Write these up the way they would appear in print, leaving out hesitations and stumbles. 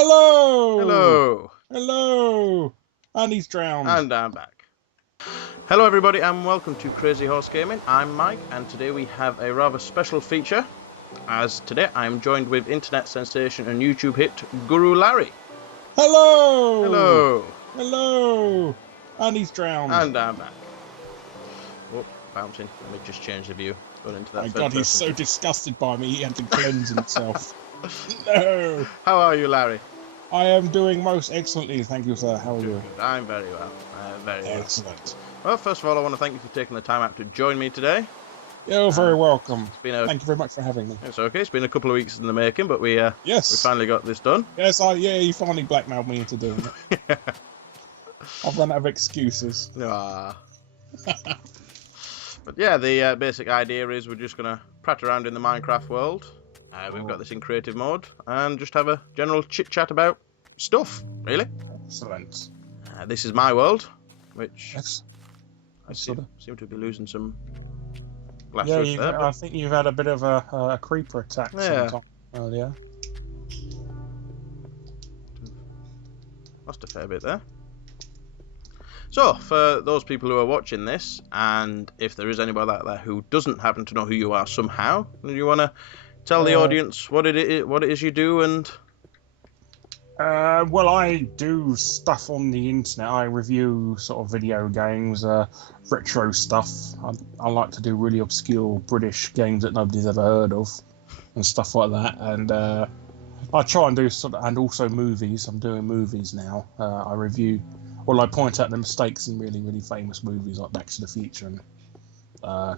Hello! Hello! Hello! And he's drowned. And I'm back. Hello everybody and welcome to Crazy Horse Gaming. I'm Mike and today we have a rather special feature, as today I'm joined with internet sensation and YouTube hit Guru Larry. Hello! Hello! Hello! And he's drowned. And I'm back. Oh, bouncing. Let me just change the view. Going into that My third God, he's person. so disgusted by me he had to cleanse himself. No! How are you, Larry? I am doing most excellently, thank you, sir. How are you? I'm very well. Very well. Excellent. Well, first of all, I want to thank you for taking the time out to join me today. You're very welcome. Thank you very much for having me. It's okay. It's been a couple of weeks in the making, but we Yes. finally got this done. Yes, you finally blackmailed me into doing it. I've run out of excuses. Ah. But yeah, the basic idea is we're just going to prat around in the Minecraft world. We've got this in creative mode and just have a general chit-chat about stuff, really. Excellent. This is my world, which Yes. I seem to be losing some glass Yeah, there. I think you've had a bit of a creeper attack sometime earlier. Lost a fair bit there. So, for those people who are watching this, and if there is anybody out there who doesn't happen to know who you are somehow, do you want to tell the audience what it is you do and... Well, I do stuff on the internet. I review sort of video games, retro stuff. I like to do really obscure British games that nobody's ever heard of, and stuff like that. And I try and do and also movies. I'm doing movies now. I review, I point out the mistakes in really, really famous movies like Back to the Future and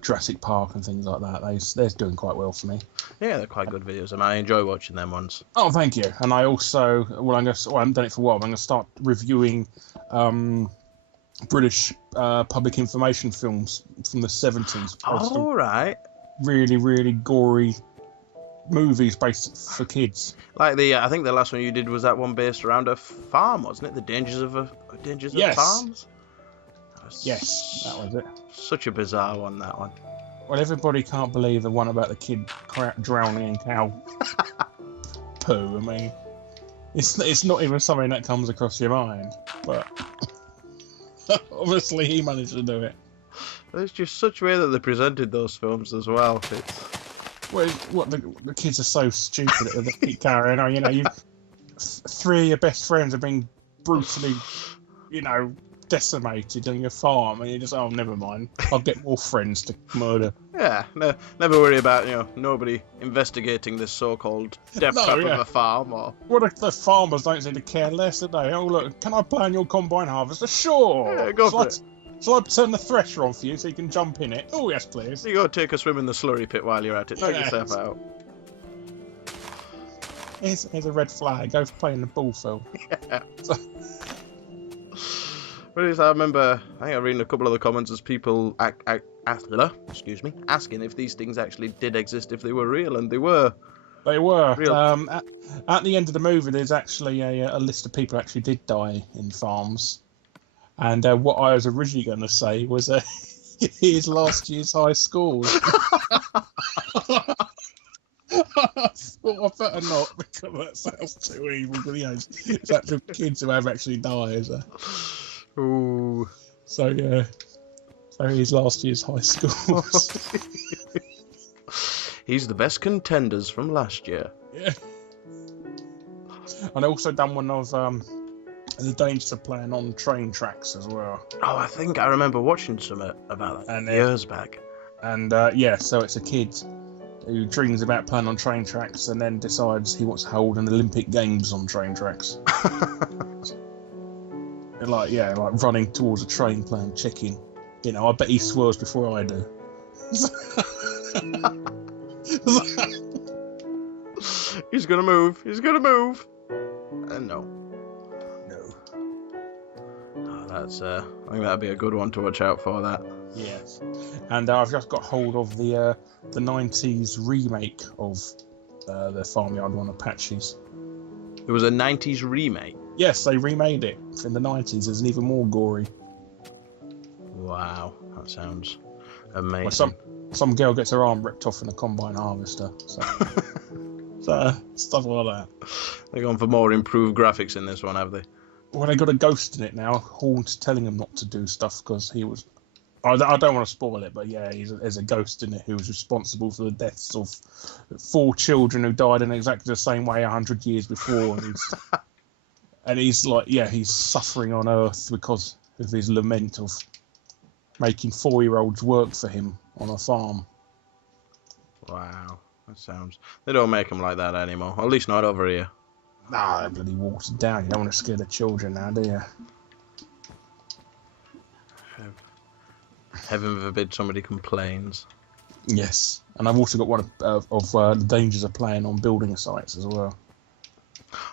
Jurassic Park and things like that. They're doing quite well for me. Yeah, they're quite good videos, and I enjoy watching them ones. Oh, thank you. And I also, I haven't done it for a while. I'm going to start reviewing British public information films from the 70s. Oh, right. Really, really gory movies based for kids. Like I think the last one you did was that one based around a farm, wasn't it? The Dangers of Farms. Yes, that was it. Such a bizarre one, that one. Well, everybody can't believe the one about the kid drowning in cow poo. I mean, it's not even something that comes across your mind, but obviously he managed to do it. There's just such a way that they presented those films as well. Well, the kids are so stupid that they keep carrying on. You know, three of your best friends have been brutally, decimated on your farm, and you just, never mind. I'll get more friends to murder. Yeah, never worry about nobody investigating this so-called death trap of a farm. Or what if the farmers don't seem to care less, do they? Oh look, can I play on your combine harvester? Sure. Yeah, go for it. Shall I turn the thresher on for you so you can jump in it? Oh yes, please. You go take a swim in the slurry pit while you're at it. Knock yourself out. Here's a red flag. Go play in the ball field. Yeah. I remember, I think I read a couple of the comments as people asking if these things actually did exist, if they were real, and they were. They were. Real. At the end of the movie, there's actually a list of people who actually did die in farms. And what I was originally going to say was his last year's high school. I thought I better not, because that sounds too evil. But it's actual kids who have actually died. Ooh. So yeah. So his last year's high school. He's the best contenders from last year. Yeah. And I also done one of the dangers of playing on train tracks as well. Oh, I think I remember watching something about that years back. And so it's a kid who dreams about playing on train tracks and then decides he wants to hold an Olympic Games on train tracks. And like running towards a train playing chicken. I bet he swerves before I do. He's gonna move. No. Oh, that's I think that'd be a good one to watch out for. That. Yes. And I've just got hold of the 90s remake of the Farmyard one, Apaches. It was a 90s remake? Yes, they remade it in the 90s. It's even more gory. Wow, that sounds amazing. Well, some girl gets her arm ripped off in a combine harvester. So. So, stuff like that. They're going for more improved graphics in this one, have they? Well, they got a ghost in it now. Horn's telling him not to do stuff because he was. I don't want to spoil it, but yeah, there's a ghost in it who was responsible for the deaths of 4 children who died in exactly the same way 100 years before. And he's like, yeah, he's suffering on Earth because of his lament of making 4-year-olds work for him on a farm. Wow, that sounds... They don't make them like that anymore. At least not over here. Nah, they're bloody watered down. You don't want to scare the children now, do you? Heaven forbid somebody complains. Yes, and I've also got one of the dangers of playing on building sites as well.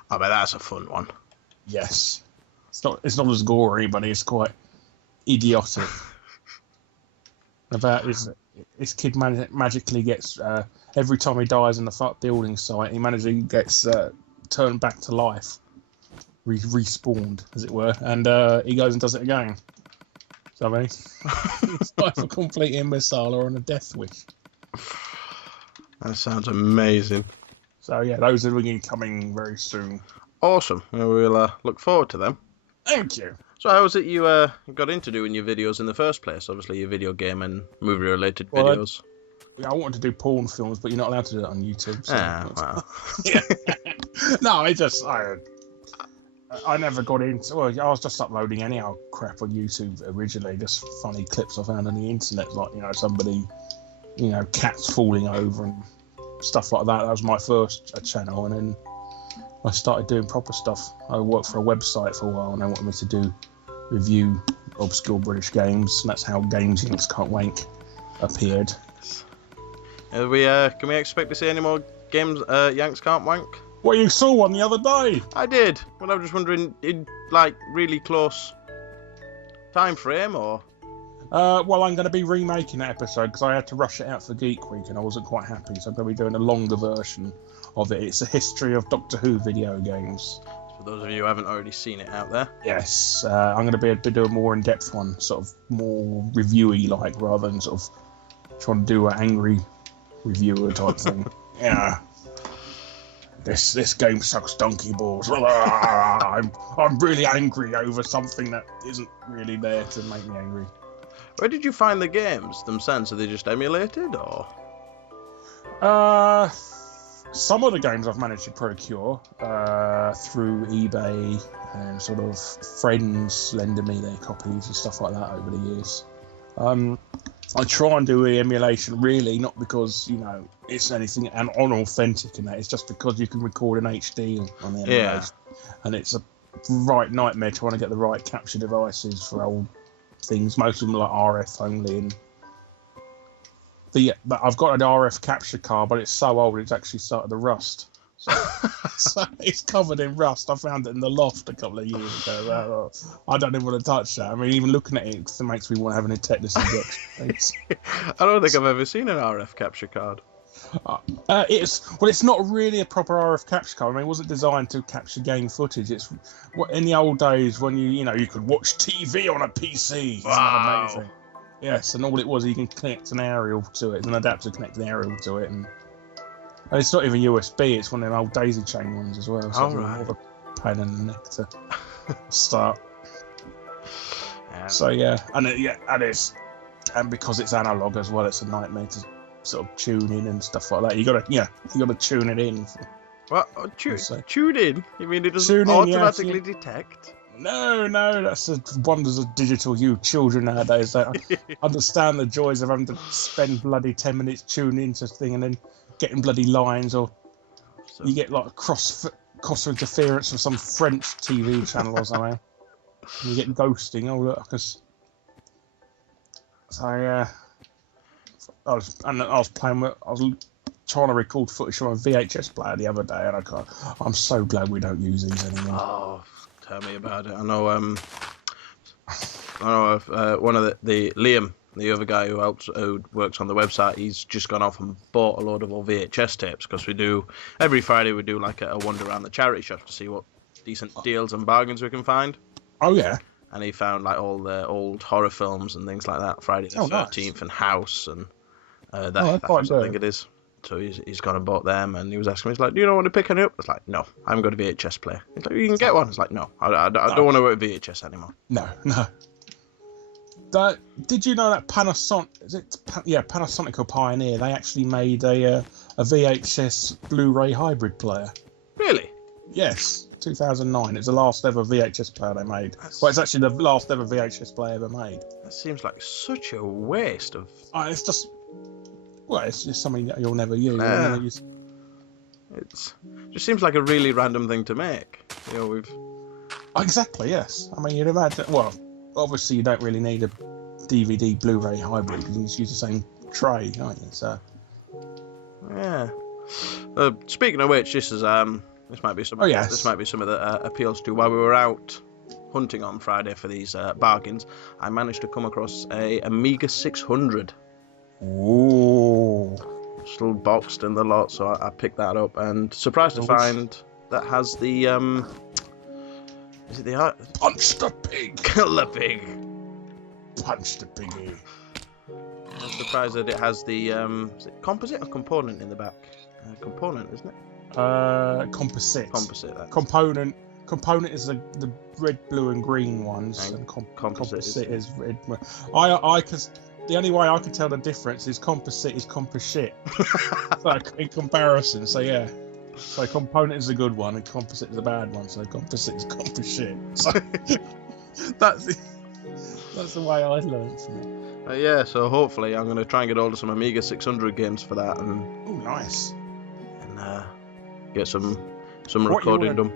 I bet that's a fun one. Yes, it's not as gory, but it's quite idiotic. About this kid magically gets every time he dies in the building site, he magically gets turned back to life, respawned as it were, and he goes and does it again. So I mean, it's like a complete imbecile or on a death wish. That sounds amazing. So yeah, those are coming very soon. Awesome. We'll look forward to them. Thank you. So how was it you got into doing your videos in the first place? Obviously, your video game and movie-related videos. I wanted to do porn films, but you're not allowed to do it on YouTube. So wow. Yeah. No, I never got into. Well, I was just uploading any old crap on YouTube originally, just funny clips I found on the internet, like somebody, cats falling over and stuff like that. That was my first channel, and then I started doing proper stuff. I worked for a website for a while, and they wanted me to review obscure British games, and that's how Games Yanks Can't Wank appeared. Can we expect to see any more games Yanks Can't Wank? Well, you saw one the other day. I did, but I was just wondering, in really close time frame, or? Well, I'm going to be remaking that episode because I had to rush it out for Geek Week and I wasn't quite happy, so I'm going to be doing a longer version of it. It's a history of Doctor Who video games. For those of you who haven't already seen it out there. Yes, I'm going to be able to do a more in-depth one, sort of more reviewy like, rather than sort of trying to do an angry reviewer type thing. Yeah. This game sucks donkey balls. I'm really angry over something that isn't really there to make me angry. Where did you find the games themselves? Are they just emulated, or? Some of the games I've managed to procure through eBay and sort of friends lending me their copies and stuff like that over the years. I try and do the emulation really, not because it's anything unauthentic in that. It's just because you can record in HD on the emulation, and it's a right nightmare trying to get the right capture devices for old things. Most of them are like RF only, but I've got an RF capture card, but it's so old it's actually started to rust. So it's covered in rust. I found it in the loft a couple of years ago. I don't even want to touch that. I mean, even looking at it makes me want to have an tetanus injection. I don't think I've ever seen an RF capture card. It's not really a proper RF capture card. I mean, it wasn't designed to capture game footage. It's in the old days when you could watch TV on a PC. Wow. Amazing. Yes, and all it was, you can connect an aerial to it, an adapter to connect an aerial to it, and it's not even USB. It's one of them old daisy chain ones as well. So all right. More of a pain in the neck to start. Yeah. So and because it's analog as well, it's a nightmare to sort of tune in and stuff like that. You gotta tune it in. What? Tune in? You mean it doesn't automatically detect? No, that's the wonders of digital. You children nowadays don't understand the joys of having to spend bloody 10 minutes tuning into a thing and then getting bloody lines, or you get like cross interference from some French TV channel or something. And you get ghosting. Oh look, because I was trying to record footage from a VHS player the other day, and I'm so glad we don't use these anymore. Oh, tell me about it. I know one of the Liam, the other guy who works on the website, he's just gone off and bought a load of our VHS tapes, because every Friday we do like a wander around the charity shop to see what decent deals and bargains we can find. Oh yeah. And he found like all the old horror films and things like that. Friday the 13th nice. And House and that. That's what I think it is. So he's gone and bought them, and he was asking me, he's like, do you not want to pick any up? I was like, no, I haven't got a VHS player. He's like, you can get one. I was like, no, I don't want to work with VHS anymore. No. Did you know that Panasonic? Panasonic or Pioneer? They actually made a VHS Blu-ray hybrid player. Really? Yes, 2009. It's the last ever VHS player they made. Well, it's actually the last ever VHS player ever made. That seems like such a waste of. It's just something that you'll never use. Yeah. It just seems like a really random thing to make. You know, Exactly, yes. I mean, you'd imagine. Well, obviously, you don't really need a DVD Blu-ray hybrid. You can just use the same tray, can't you? So. Yeah. Speaking of which, this might be something. Yes. This might be something that appeals to. While we were out hunting on Friday for these bargains, I managed to come across a Amiga 600. Ooh. Still boxed in the lot, so I picked that up, and surprised to find that has the is it the Punch the pig. Kill the pig. Punch the piggy. I'm surprised that it has the is it composite or component in the back? Component, isn't it? Composite. Composite. Component is the red, blue, and green ones, and composite is red. The only way I can tell the difference is composite is composite. Like in comparison, so yeah. So component is a good one and composite is a bad one. So composite is composite. So that's the way I learned from it. Yeah, so hopefully I'm going to try and get hold of some Amiga 600 games for that, and nice. And get some recording done.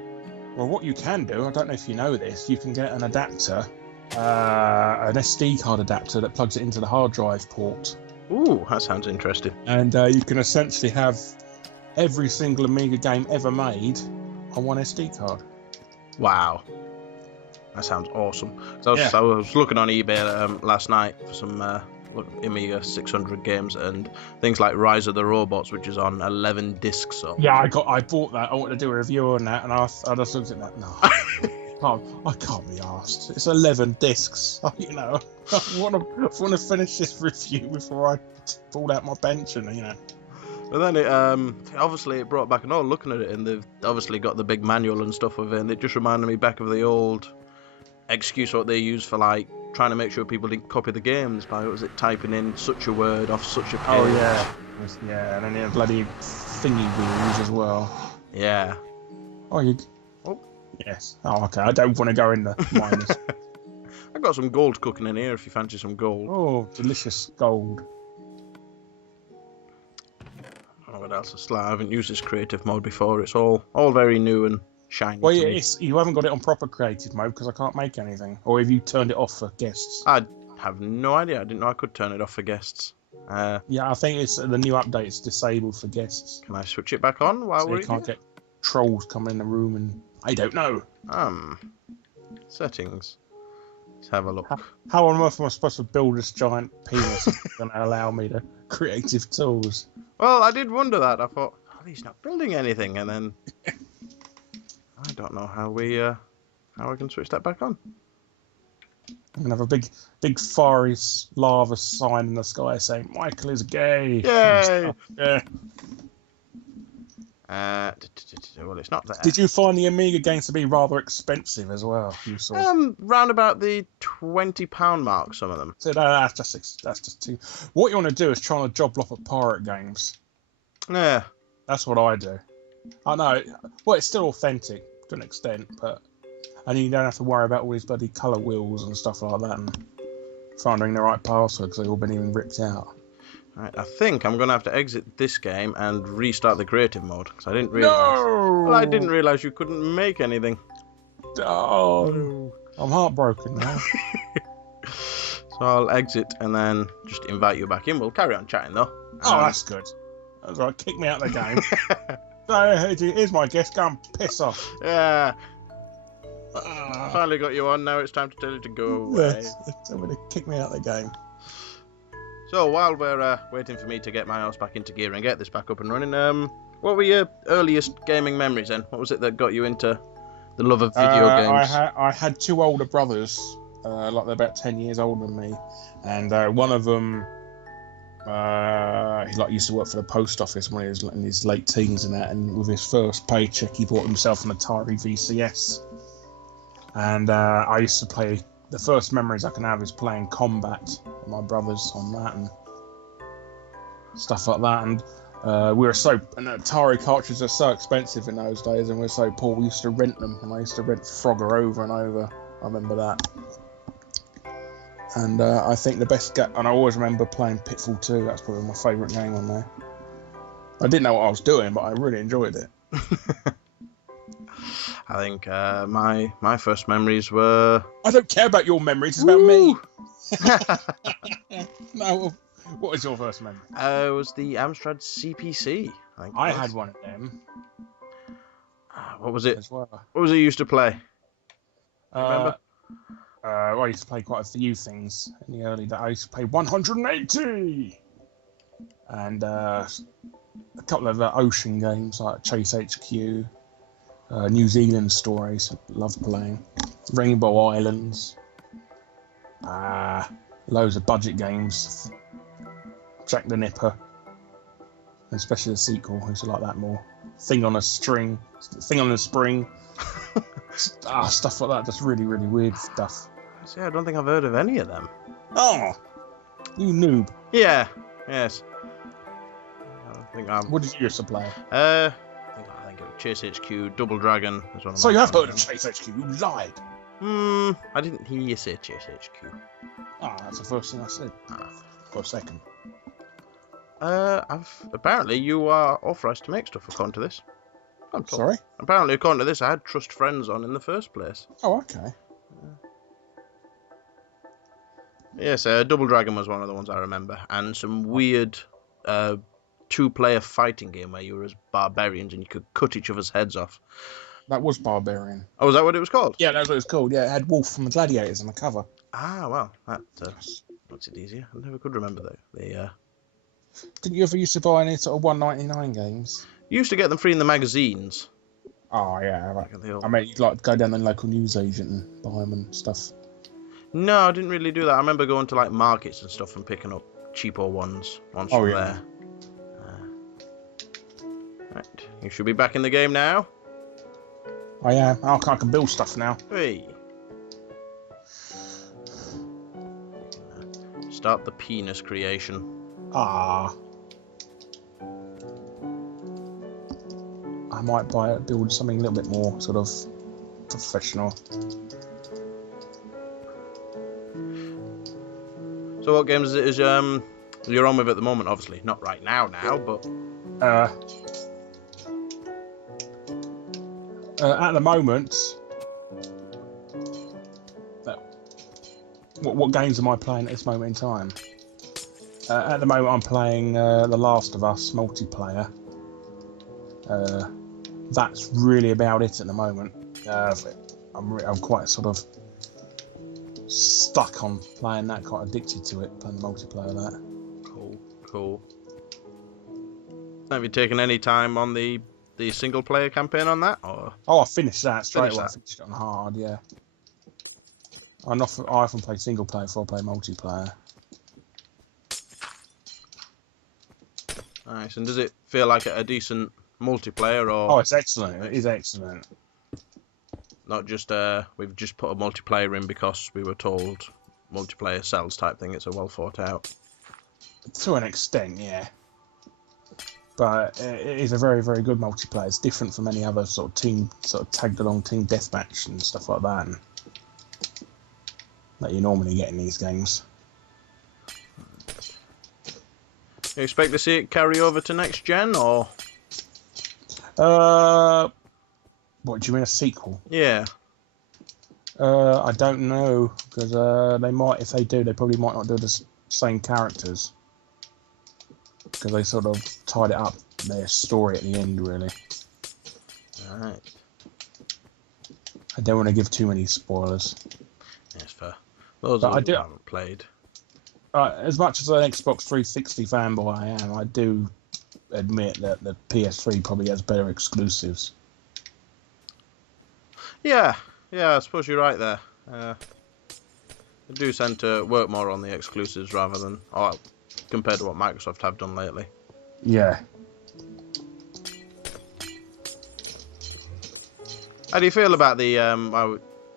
Well, what you can do, I don't know if you know this, you can get an adapter. An SD card adapter that plugs it into the hard drive port. Ooh, that sounds interesting. And you can essentially have every single Amiga game ever made on one SD card. Wow. That sounds awesome. So I was looking on eBay last night for some Amiga 600 games, and things like Rise of the Robots, which is on 11 discs. So. Yeah, I bought that. I wanted to do a review on that, and I just looked at that. No. I can't be asked. It's 11 discs. You know, I want to finish this review before I pull out my pension. You know. But then it brought back an old looking at it, and they've obviously got the big manual and stuff of it, and it just reminded me back of the old excuse what they used for like trying to make sure people didn't copy the games by typing in such a word off such a page. Oh yeah, and then the bloody thingy wheels as well. Yeah. Yes. Oh, okay. I don't want to go in the minus. I've got some gold cooking in here if you fancy some gold. Oh, delicious gold. I don't know what else. I haven't used this creative mode before. It's all very new and shiny. Well, you haven't got it on proper creative mode because I can't make anything. Or have you turned it off for guests? I have no idea. I didn't know I could turn it off for guests. Yeah, I think it's the new update. It's disabled for guests. Can I switch it back on while you can't get trolls coming in the room and I don't know. Settings. Let's have a look. How on earth am I supposed to build this giant penis that's going to allow me the creative tools? Well, I did wonder that. I thought, he's not building anything, and then I don't know how I can switch that back on. I'm gonna have a big fiery lava sign in the sky saying Michael is gay. Yay! Yeah. Well, it's not there. Did you find the Amiga games to be rather expensive as well? You saw. Round about the £20 mark, some of them. So that's just too. What you want to do is try and job lot of pirate games. Yeah. That's what I do. I know. Well, it's still authentic to an extent, and you don't have to worry about all these bloody colour wheels and stuff like that, and finding the right password because they've all been even ripped out. Right, I think I'm going to have to exit this game and restart the creative mode because I didn't realise. No! Well, I didn't realise you couldn't make anything. Oh, I'm heartbroken now. So I'll exit and then just invite you back in. We'll carry on chatting though. Oh, that's good. That's right. Kick me out of the game. So here's my guest. Go and piss off. Yeah. Finally got you on. Now it's time to tell you to go away. Tell me to kick me out of the game. So while we're waiting for me to get my house back into gear and get this back up and running, what were your earliest gaming memories then? What was it that got you into the love of video games? I had two older brothers, like they're about 10 years older than me, and one of them He like used to work for the post office when he was in his late teens and that, and with his first paycheck he bought himself an Atari VCS. And I used to play. The first memories I can have is playing Combat with my brothers on that and stuff like that. And and Atari cartridges are so expensive in those days, and we were so poor. We used to rent them, and I used to rent Frogger over and over. I remember that. And I think the best game, and I always remember playing Pitfall 2. That's probably my favourite game on there. I didn't know what I was doing, but I really enjoyed it. I think my first memories were. I don't care about your memories. It's about me. No, what was your first memory? It was the Amstrad CPC. I had one of them. What was it? As well. What was it you used to play? Remember? I used to play quite a few things in the early days. I used to play 180 and a couple of ocean games like Chase HQ, New Zealand Stories. Loved playing Rainbow Islands. Loads of budget games. Jack the Nipper, especially the sequel. I used to like that more. Thing on a Spring. Stuff like that. Just really, really weird stuff. See, I don't think I've heard of any of them. Oh, you noob. Yeah. Yes. I think I'm. What did you used to play? I think it was Chase HQ, Double Dragon. Was one of So my you have heard favorites. of Chase HQ? You lied. I didn't hear you say Chase HQ. That's the first thing I said. For a second. Apparently you are authorised to make stuff according to this. I'm told. Sorry? Apparently, according to this, I had Trust Friends on in the first place. Oh, okay. Yes, Double Dragon was one of the ones I remember, and some weird two-player fighting game where you were as barbarians and you could cut each other's heads off. That was Barbarian. Oh, was that what it was called? Yeah, that's what it's called. Yeah, it had Wolf from the Gladiators on the cover. Ah, well, that makes it easier. I never could remember though. Didn't you ever used to buy any sort of 1.99 games? You used to get them free in the magazines. Oh, yeah. Right. Like the old- I mean, you'd like to go down to the local newsagent and buy them and stuff. No, I didn't really do that. I remember going to like markets and stuff and picking up cheaper ones from there. Right, you should be back in the game now. I am. I can build stuff now. Hey. Start the penis creation. I might build something a little bit more sort of professional. So what games is you're on with at the moment? Obviously not right now, but at the moment, what games am I playing at this moment in time? At the moment, I'm playing The Last of Us multiplayer. That's really about it at the moment. I'm quite sort of stuck on playing that, quite addicted to it, playing the multiplayer of that. Cool. Have you taken any time on the single player campaign on that? Or? Oh, I finished that straight away. I that. finished it on hard, yeah. I often play single player before I play multiplayer. Nice. And does it feel like a decent multiplayer, or? Oh, it's excellent. It is excellent. Not just we've just put a multiplayer in because we were told multiplayer sells type thing. It's a well thought out. To an extent, yeah. But it is a very, very good multiplayer. It's different from any other sort of tagged along team deathmatch and stuff like that, that you normally get in these games. You expect to see it carry over to next gen, or? What do you mean, a sequel? Yeah. I don't know, because they might. If they do, they probably might not do the same characters, because they sort of tied it up their story at the end, really. Alright. I don't want to give too many spoilers. Yes, fair. Those But I haven't played. As much as an Xbox 360 fanboy I am, I do admit that the PS3 probably has better exclusives. Yeah, I suppose you're right there. They do tend to work more on the exclusives rather than... Oh, compared to what Microsoft have done lately. Yeah. How do you feel about the?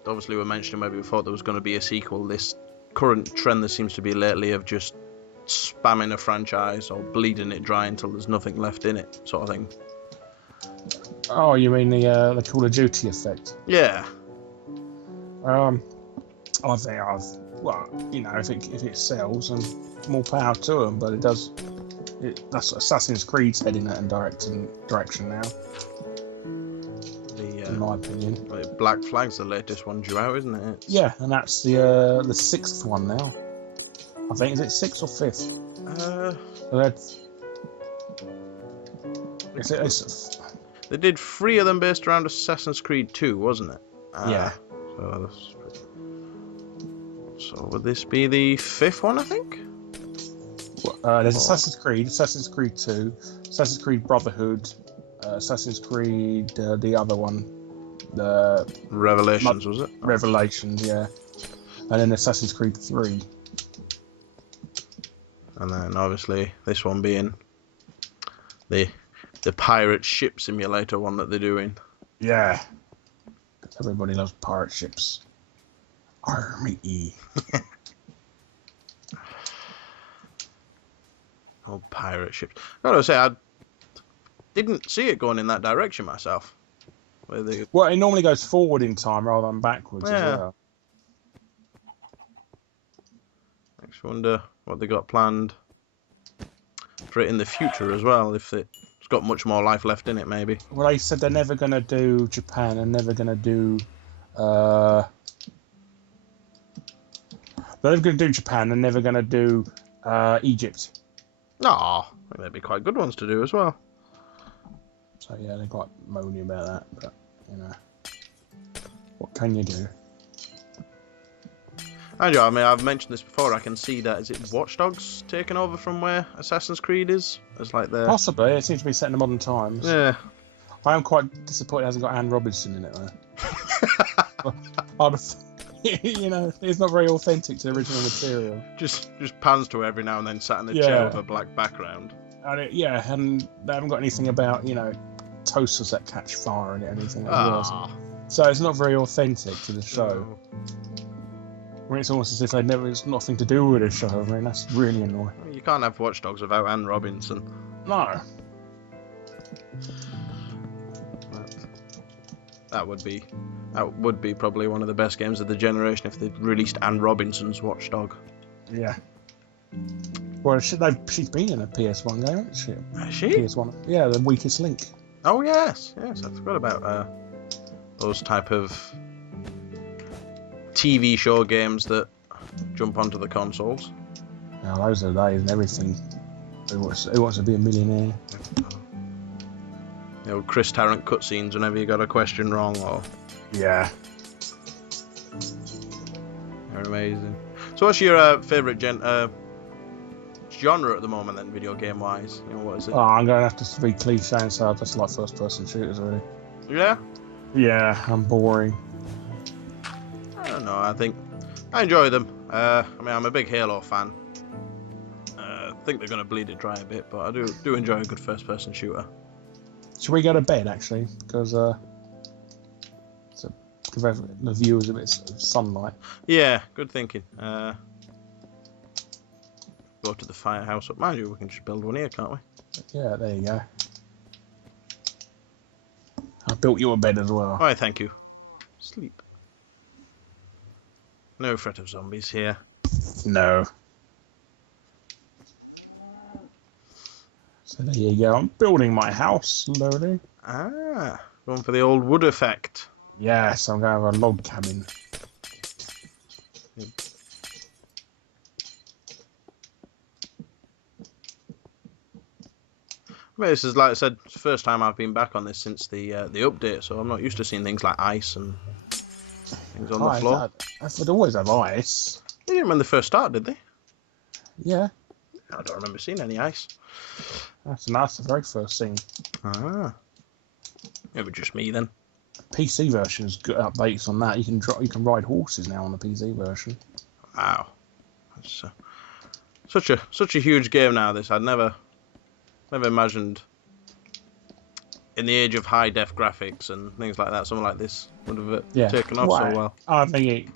Obviously, we mentioned maybe we thought there was going to be a sequel. This current trend there seems to be lately of just spamming a franchise or bleeding it dry until there's nothing left in it, sort of thing. Oh, you mean the Call of Duty effect? Yeah. I think well, you know, if it sells, and more power to them. But it does. That's Assassin's Creed's heading that in direction now. In my opinion. Black Flag's the latest one due out, isn't it? Yeah, and that's the 6th one now. I think, is it 6th or 5th? They did 3 of them based around Assassin's Creed 2, wasn't it? Yeah. So would this be the 5th one, I think? There's Assassin's Creed 2, Assassin's Creed Brotherhood, Assassin's Creed, the other one, the Revelations, was it? Revelations, yeah, and then Assassin's Creed 3, and then obviously this one being the pirate ship simulator one that they're doing. Yeah, everybody loves pirate ships. Army. Oh, pirate ships. Gotta say, I didn't see it going in that direction myself. Well, it normally goes forward in time rather than backwards as well. I just wonder what they got planned for it in the future as well, if it's got much more life left in it, maybe. Well, they said they're never going to do Japan, and never going to do... they're never going to do Japan, and never going to do Egypt. No, I think they'd be quite good ones to do as well. So yeah, they're quite moany about that, but you know, what can you do? And I mean, I've mentioned this before. I can see that is it Watch Dogs taking over from where Assassin's Creed is? It's like the possibly. It seems to be set in the modern times. Yeah. I am quite disappointed it hasn't got Anne Robinson in it though. You know, it's not very authentic to the original material. Just pans to her every now and then, sat in the chair with a black background. And and they haven't got anything about, you know, toasters that catch fire and anything like that. So it's not very authentic to the show. No. I mean, it's almost as if it's nothing to do with the show. I mean, that's really annoying. You can't have Watch Dogs without Anne Robinson. No. That would be probably one of the best games of the generation if they'd released Anne Robinson's Watch Dog. Yeah. Well, she's been in a PS1 game, hasn't she? Has she? PS1. Yeah, The Weakest Link. Oh, yes. I forgot about those type of TV show games that jump onto the consoles. Now, those are days and everything. Who wants to be a millionaire? The old Chris Tarrant cutscenes whenever you got a question wrong, or... Yeah. They're amazing. So what's your favourite genre at the moment then, video game wise? You know, what is it? Oh, I'm going to have to be cliche and say I just like first person shooters, really. Yeah? Yeah, I'm boring. I don't know, I think I enjoy them. I mean, I'm a big Halo fan. I think they're going to bleed it dry a bit, but I do enjoy a good first person shooter. Should we go to bed, actually? Because give the viewers a bit of sunlight. Yeah, good thinking. Go to the firehouse up. Mind you, we can just build one here, can't we? Yeah, there you go. I built you a bed as well. Alright, thank you. Sleep. No threat of zombies here. No. So there you go. I'm building my house slowly. Ah, going for the old wood effect. Yes, I'm going to have a log cabin. I mean, this is, like I said, it's the first time I've been back on this since the update, so I'm not used to seeing things like ice and things on the floor. They'd always have ice. They didn't when they first started, did they? Yeah. I don't remember seeing any ice. That's the very first thing. Ah. It was just me then. PC version's got updates on that. You can ride horses now on the PC version. Wow. That's Such a huge game now. This I'd never imagined. In the age of high def graphics and things like that, something like this would have taken off so well. I think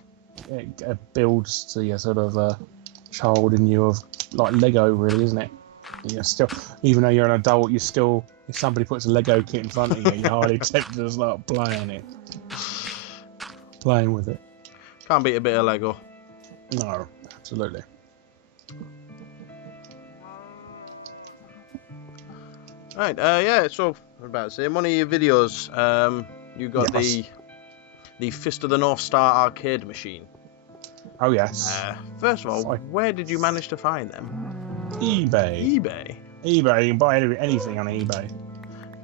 it builds to your sort of child in you of like Lego, really, isn't it? You're still, even though you're an adult, you're still. If somebody puts a Lego kit in front of you, you're hardly tempted to start playing with it. Can't beat a bit of Lego. No, absolutely. Right, yeah. So I'm about to say, one of your videos, you got the Fist of the North Star arcade machine. Oh yes. First of all, where did you manage to find them? eBay. You can buy anything on eBay.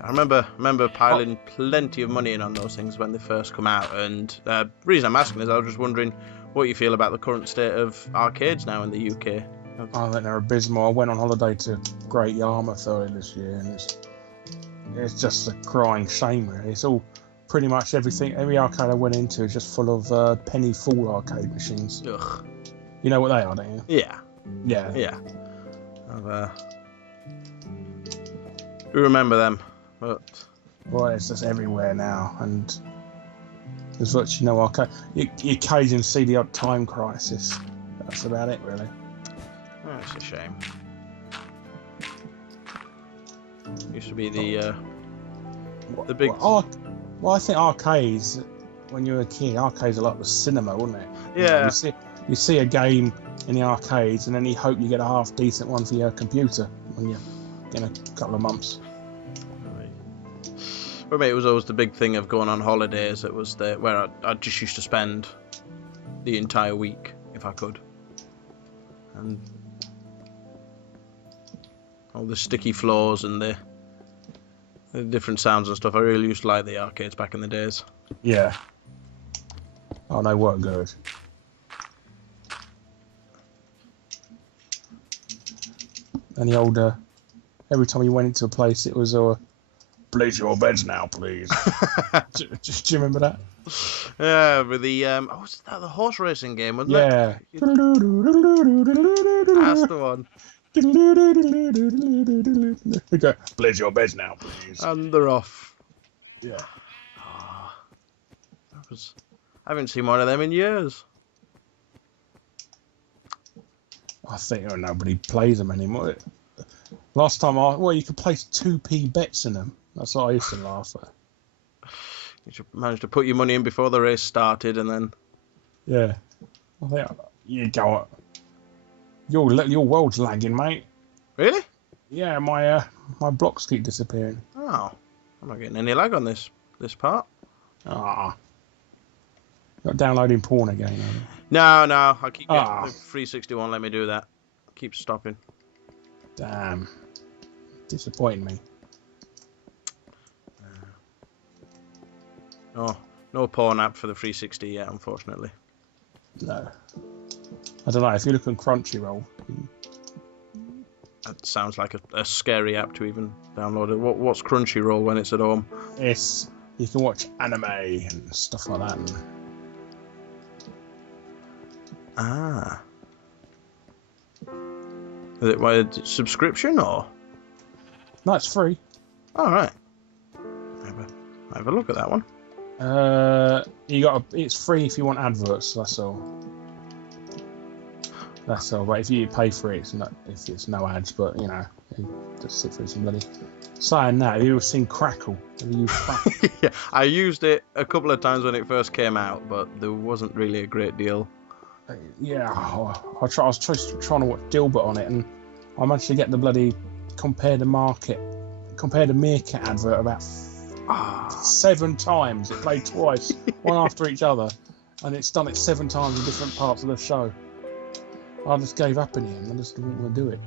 I remember piling plenty of money in on those things when they first come out, and the reason I'm asking is I was just wondering what you feel about the current state of arcades now in the UK. I think they're abysmal. I went on holiday to Great Yarmouth earlier this year, and it's just a crying shame, really. It's all pretty much everything. Every arcade I went into is just full of penny full arcade machines. Ugh. You know what they are, don't you? Yeah. Yeah. Do remember them, but well, it's just everywhere now, and there's virtually no arcade. You occasionally see the odd Time Crisis. That's about it, really. That's a shame. Used to be the big. Well, I think arcades, when you were a kid, arcades are like the cinema, wouldn't it? Yeah. You see a game in the arcades, and then you hope you get a half decent one for your computer when you're in a couple of months. For me, it was always the big thing of going on holidays. It was where I just used to spend the entire week if I could, and all the sticky floors and the different sounds and stuff. I really used to like the arcades back in the days. Yeah. Oh, they were good. And the old, every time you went into a place, it was please your beds now, please. do you remember that? Yeah, with the was that the horse racing game, wasn't it? Yeah. That's the one. Please your beds now, please. And they're off. Yeah. I haven't seen one of them in years. I think nobody plays them anymore. Last time you could place 2p bets in them. That's what I used to laugh at. You should manage to put your money in before the race started, and then. Yeah, I think you go. Your world's lagging, mate. Really? Yeah, my blocks keep disappearing. Oh, I'm not getting any lag on this part. Not downloading porn again. No, I keep getting the 360 won't let me do that. Keep stopping. Damn, disappointing me. No porn app for the 360 yet, unfortunately. No. I don't know, if you look on Crunchyroll. That sounds like a scary app to even download it. What's Crunchyroll when it's at home? You can watch anime and stuff like that. Is it by subscription or? No, it's free. All right. Have a look at that one. It's free if you want adverts. That's all. But if you pay for it, it's no ads. But you just sit through some bloody. Saying that, have you ever seen Crackle? Have you used Crackle? Yeah, I used it a couple of times when it first came out, but there wasn't really a great deal. Yeah, I was trying to watch Dilbert on it, and I managed to get the bloody Compare the Meerkat advert about 7 times. It played twice, one after each other, and it's done it 7 times in different parts of the show. I just gave up in the end. I just didn't want to do it.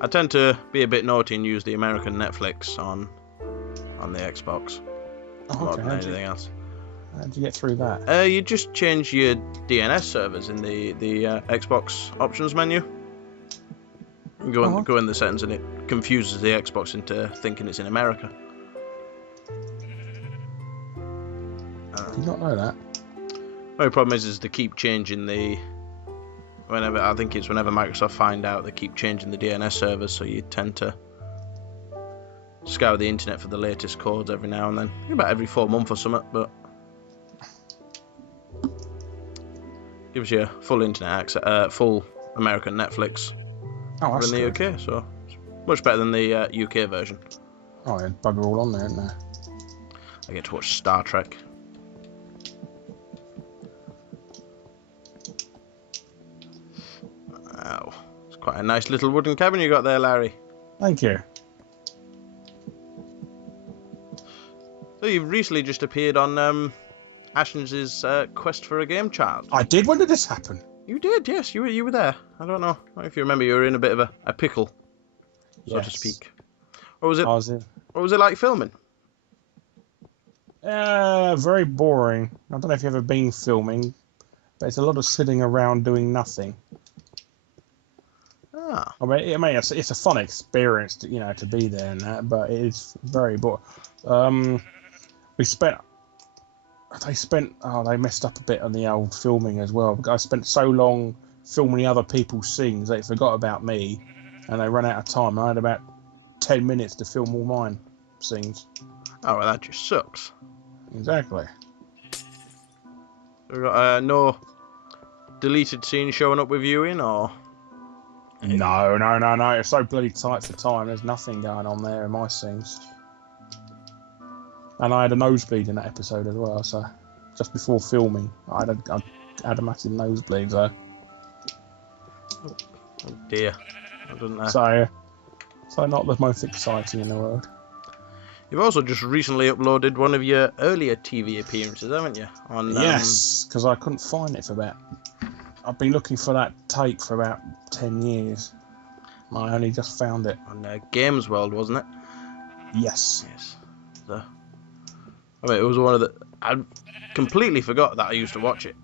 I tend to be a bit naughty and use the American Netflix on the Xbox more than anything else. How did you get through that? You just change your DNS servers in the Xbox options menu. Go in the settings, and it confuses the Xbox into thinking it's in America. Did not know that. The only problem is they keep changing the I think it's whenever Microsoft find out, they keep changing the DNS servers, so you tend to scour the internet for the latest codes every now and then. About every 4 months or something, but gives you full internet access, full American Netflix Oh, that's in the good. UK, so it's much better than the UK version. Oh, yeah, bugger all on there, isn't there? I get to watch Star Trek. Wow, it's quite a nice little wooden cabin you got there, Larry. Thank you. So you've recently just appeared on Ashens' Quest for a Game Child. I did. When did this happen? You did, yes. You were there. I don't know if you remember. You were in a bit of a pickle, so to speak. What was it? I was in. What was it like filming? Very boring. I don't know if you've ever been filming, but it's a lot of sitting around doing nothing. Ah, I mean, it's a fun experience to be there and that, but it's very boring. They messed up a bit on the old filming as well. I spent so long filming other people's scenes, they forgot about me, and they ran out of time. I had about 10 minutes to film all mine scenes. oh, well, that just sucks. Exactly. We got no deleted scenes showing up with you in, or No. It's so bloody tight for time. There's nothing going on there in my scenes. And I had a nosebleed in that episode as well, so just before filming, I had a massive nosebleed, so. oh dear, I don't know. So not the most exciting in the world. You've also just recently uploaded one of your earlier TV appearances, haven't you? On Yes, because I couldn't find it I've been looking for that tape for about 10 years. I only just found it. on Games World, wasn't it? Yes. Yes. So, I mean, it was one of the. I completely forgot that I used to watch it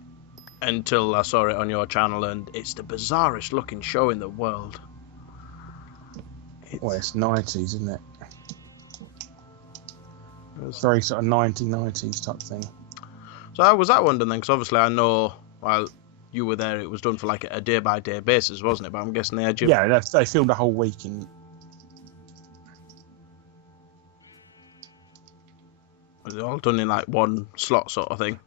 until I saw it on your channel, and it's the bizarrest looking show in the world. Well, it's 90s, isn't it? It's Very sort of 1990s type thing. So how was that one done then? Because obviously I know while you were there, it was done for like a day-by-day basis, wasn't it? But I'm guessing they had you. Yeah, they filmed a whole week in. Was it all done in like one slot sort of thing?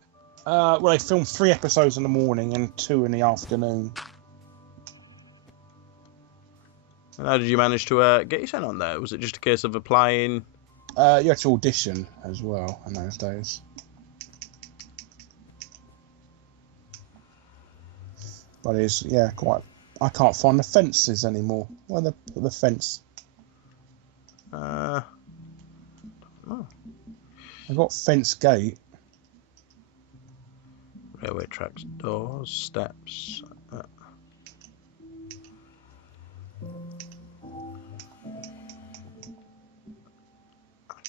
Well, they filmed 3 episodes in the morning and 2 in the afternoon. And how did you manage to get your sent on there? Was it just a case of applying? You had to audition as well in those days. But it's quite. I can't find the fences anymore. Where they put the fence? Oh. I got fence gate. Railway tracks, doors, steps. I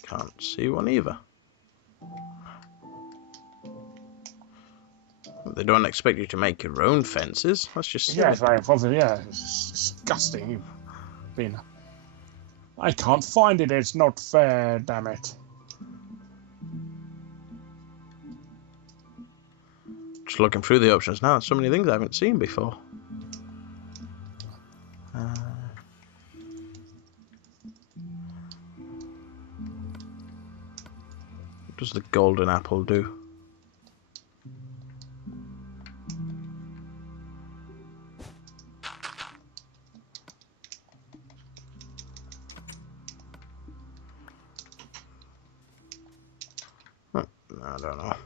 can't see one either. They don't expect you to make your own fences. That's just silly. Yeah, it's very obviously. Yeah, it's disgusting. I can't find it. It's not fair. Damn it. Just looking through the options now. So many things I haven't seen before. What does the golden apple do? I don't know.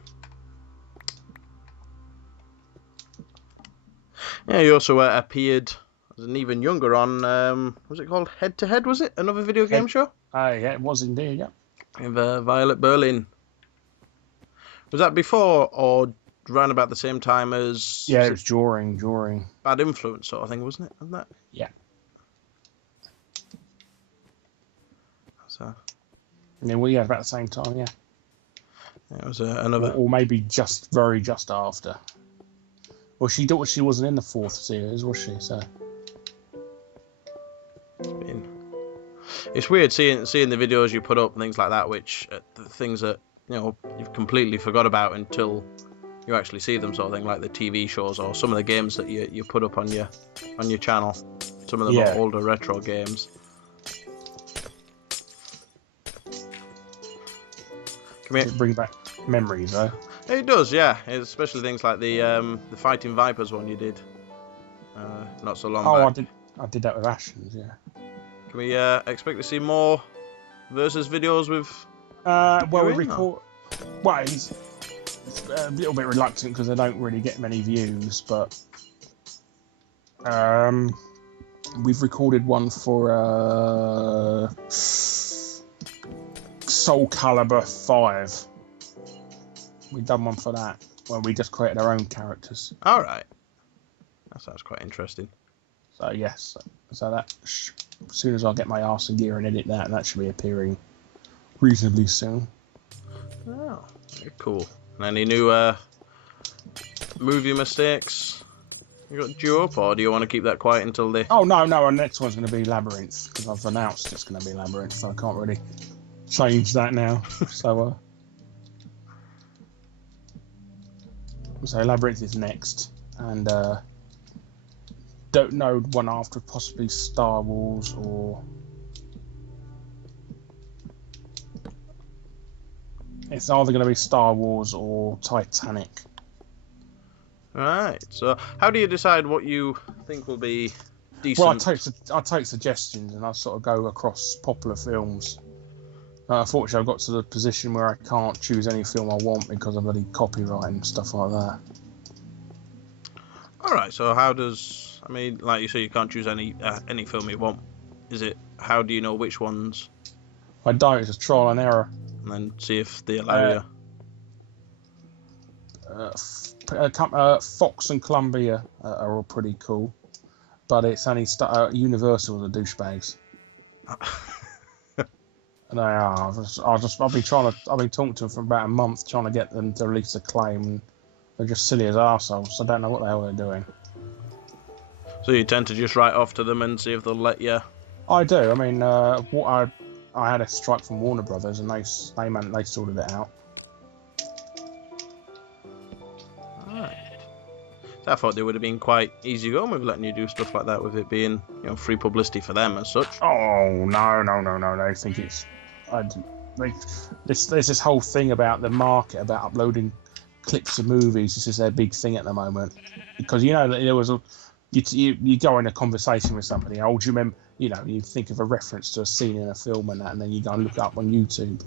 Yeah, you also appeared as an even younger on, what was it called? Head to Head, was it? Another video game show? Yeah, it was indeed, yeah. With Violet Berlin. Was that before or around about the same time as... Yeah, it was during. Bad Influence sort of thing, wasn't it? Wasn't that? Yeah. So, Yeah, well, yeah, about the same time, yeah. it was another... Or maybe just after. Well, she wasn't in the 4th series, was she? So It's weird seeing the videos you put up and things like that, which the things that you've completely forgot about until you actually see them, sort of thing, like the TV shows or some of the games that you put up on your channel. Some of the more older retro games. It bring back memories, though. It does, yeah. Especially things like the Fighting Vipers one you did not so long back. I did that with Ashes, yeah. Can we expect to see more versus videos with? Well, we record. Well, he's a little bit reluctant because they don't really get many views, but we've recorded one for Soul Calibur 5. We've done one for that where we just created our own characters. All right, that sounds quite interesting. So yes, so that as soon as I get my arse and gear and edit that should be appearing reasonably soon. Oh, very cool. And any new movie mistakes you got due up, or do you want to keep that quiet until the? Oh no, our next one's going to be Labyrinth because I've announced it's going to be Labyrinth, so I can't really change that now. So Labyrinth is next, and don't know one after, possibly Star Wars or it's either going to be Star Wars or Titanic. Right. So, how do you decide what you think will be decent? Well, I take suggestions and I sort of go across popular films. Unfortunately, I've got to the position where I can't choose any film I want because of bloody copyright and stuff like that. All right. So, how does like you say, you can't choose any film you want. Is it? How do you know which ones? I don't. It's a trial and error. And then see if they allow you. Fox and Columbia are all pretty cool, but it's only Universal are the douchebags. And they are. I've been talking to them for about a month, trying to get them to release a claim. And they're just silly as arseholes. I don't know what the hell they're doing. So you tend to just write off to them and see if they'll let you. I do. I mean, I had a strike from Warner Brothers, and they sorted it out. Alright. So I thought they would have been quite easy going with letting you do stuff like that, with it being free publicity for them as such. Oh no! They think it's. There's this whole thing about the market about uploading clips of movies. This is their big thing at the moment, because you know that there was you go in a conversation with somebody. Oh, do you remember? You think of a reference to a scene in a film and that, and then you go and look it up on YouTube.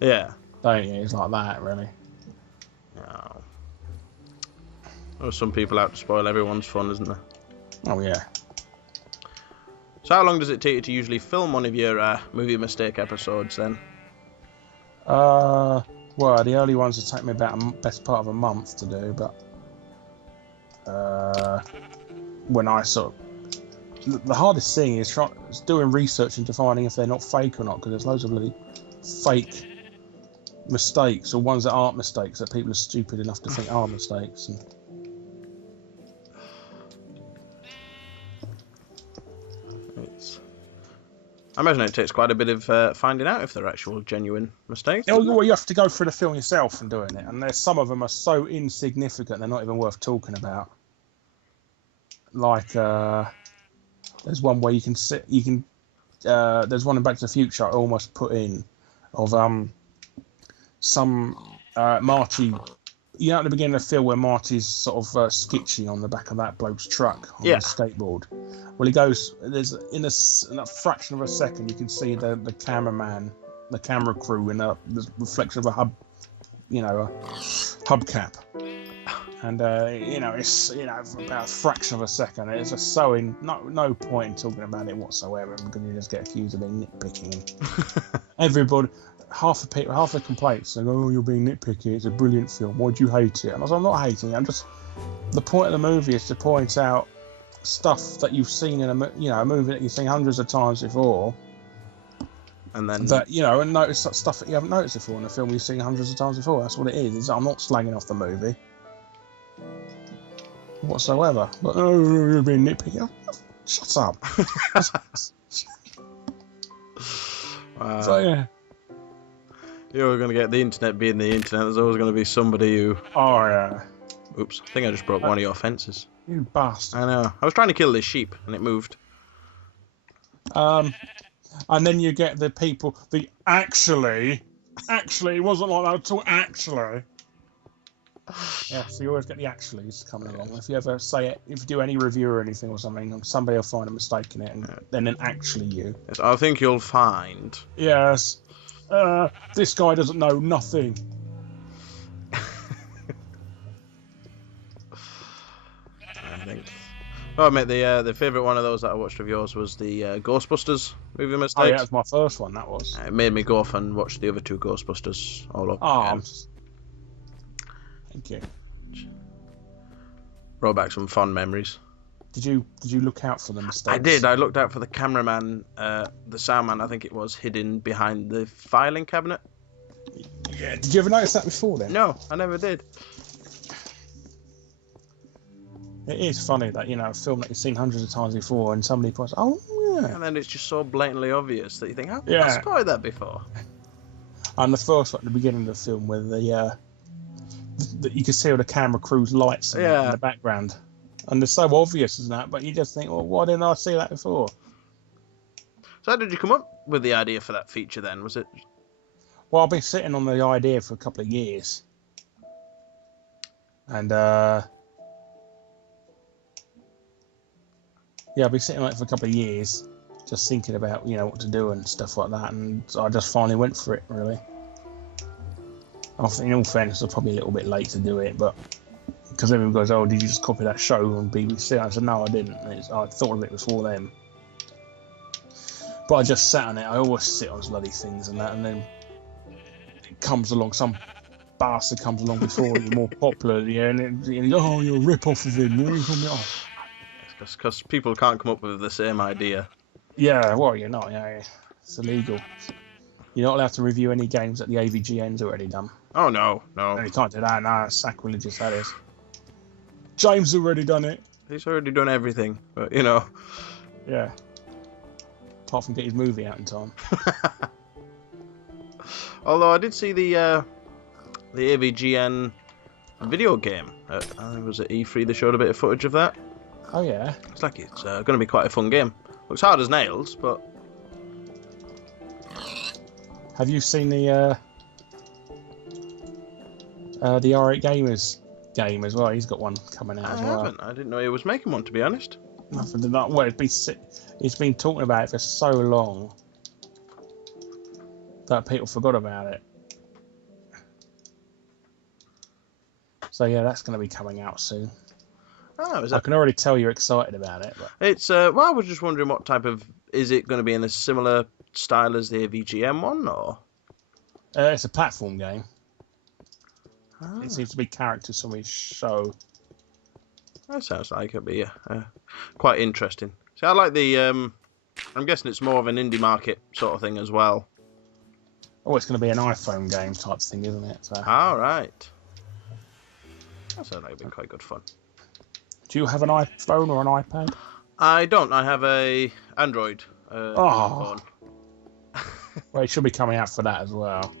Yeah. Don't you? It's like that, really. No. There's some people out to spoil everyone's fun, isn't there? Oh, yeah. So how long does it take you to usually film one of your movie mistake episodes, then? Well, the early ones will take me about best part of a month to do, but when I sort of... The hardest thing is doing research into finding if they're not fake or not, because there's loads of bloody fake mistakes, or ones that aren't mistakes that people are stupid enough to think are mistakes. And... I imagine it takes quite a bit of finding out if they're actual genuine mistakes. Oh, well, you have to go through the film yourself and doing it, and there's some of them are so insignificant they're not even worth talking about. Like, there's one where there's one in Back to the Future I almost put in of some Marty. At the beginning of the film where Marty's sort of skitching on the back of that bloke's truck on his skateboard. Well, he goes. There's in a fraction of a second you can see the cameraman, the camera crew in the reflection of a hubcap. And it's for about a fraction of a second. It's just so no point in talking about it whatsoever, because you just get accused of being nitpicking. Everybody, half the complaints say, "Oh, you're being nitpicky. It's a brilliant film. Why do you hate it?" And I was, I'm not hating it. The point of the movie is to point out stuff that you've seen in a movie that you've seen hundreds of times before. And then and notice that stuff that you haven't noticed before in a film you've seen hundreds of times before. That's what it is. I'm not slanging off the movie whatsoever. But you're being nitpicky. Shut up. So yeah. You're going to get the internet being the internet. There's always going to be somebody who. Oh yeah. Oops, I think I just broke one of your fences. You bastard. I know. I was trying to kill this sheep, and it moved. And then you get the people, actually, it wasn't like that at all, actually. Yeah, so you always get the actuallys coming along. If you ever say it, if you do any review or anything or something, somebody will find a mistake in it, and then actually you. Yes, I think you'll find. Yes. This guy doesn't know nothing. I think. Oh, mate, the favourite one of those that I watched of yours was the Ghostbusters movie mistakes. Oh, yeah, that was my first one, that was. It made me go off and watch the other two Ghostbusters all over again. Thank you. Brought back some fond memories. Did you look out for the mistakes? I did. I looked out for the cameraman, the soundman, I think it was, hidden behind the filing cabinet. Yeah. Did you ever notice that before then? No, I never did. It is funny that, a film that you've seen hundreds of times before and somebody puts, oh, yeah. And then it's just so blatantly obvious that you think, how have Yeah. I spotted that before? And the first one at the beginning of the film where you can see all the camera crew's lights in the background. And they're so obvious as that, but you just think, well, why didn't I see that before? So how did you come up with the idea for that feature then? Was it... Well, I've been sitting on the idea for a couple of years. And, I've been sitting on it for a couple of years, just thinking about, what to do and stuff like that. And I just finally went for it, really. I think, in all fairness, I was probably a little bit late to do it, but because everyone goes, "Oh, did you just copy that show on BBC?" I said, "No, I didn't. I thought of it before then." But I just sat on it. I always sit on bloody things and that, and then it comes along, some bastard comes along before you're more popular, and oh, you're a rip-off of him. Because people can't come up with the same idea. Yeah, well, you're not. It's illegal. You're not allowed to review any games that the AVGN's already done. Oh, no. No, you can't do that. No, it's sacrilegious, that is. James already done it. He's already done everything, but, Yeah. Apart from get his movie out in time. Although I did see the AVGN video game. I think it was at E3 they showed a bit of footage of that. Oh, yeah? Looks like it's going to be quite a fun game. Looks hard as nails, but... Have you seen the R8 Gamers game as well? He's got one coming out as well. I haven't. I didn't know he was making one, to be honest. Nothing to that. Well, it's been talking about it for so long that people forgot about it. So yeah, that's going to be coming out soon. Oh, is that... I can already tell you're excited about it. But... It's well, I was just wondering what type of... Is it going to be in a similar style as the VGM one, or...? It's a platform game. Oh. It seems to be characters from his show. That sounds like it'd be quite interesting. See, I like the... I'm guessing it's more of an indie market sort of thing as well. Oh, it's going to be an iPhone game type thing, isn't it? So... All right. That sounds like it'd be quite good fun. Do you have an iPhone or an iPad? I don't. I have a Android phone. Well, it should be coming out for that as well.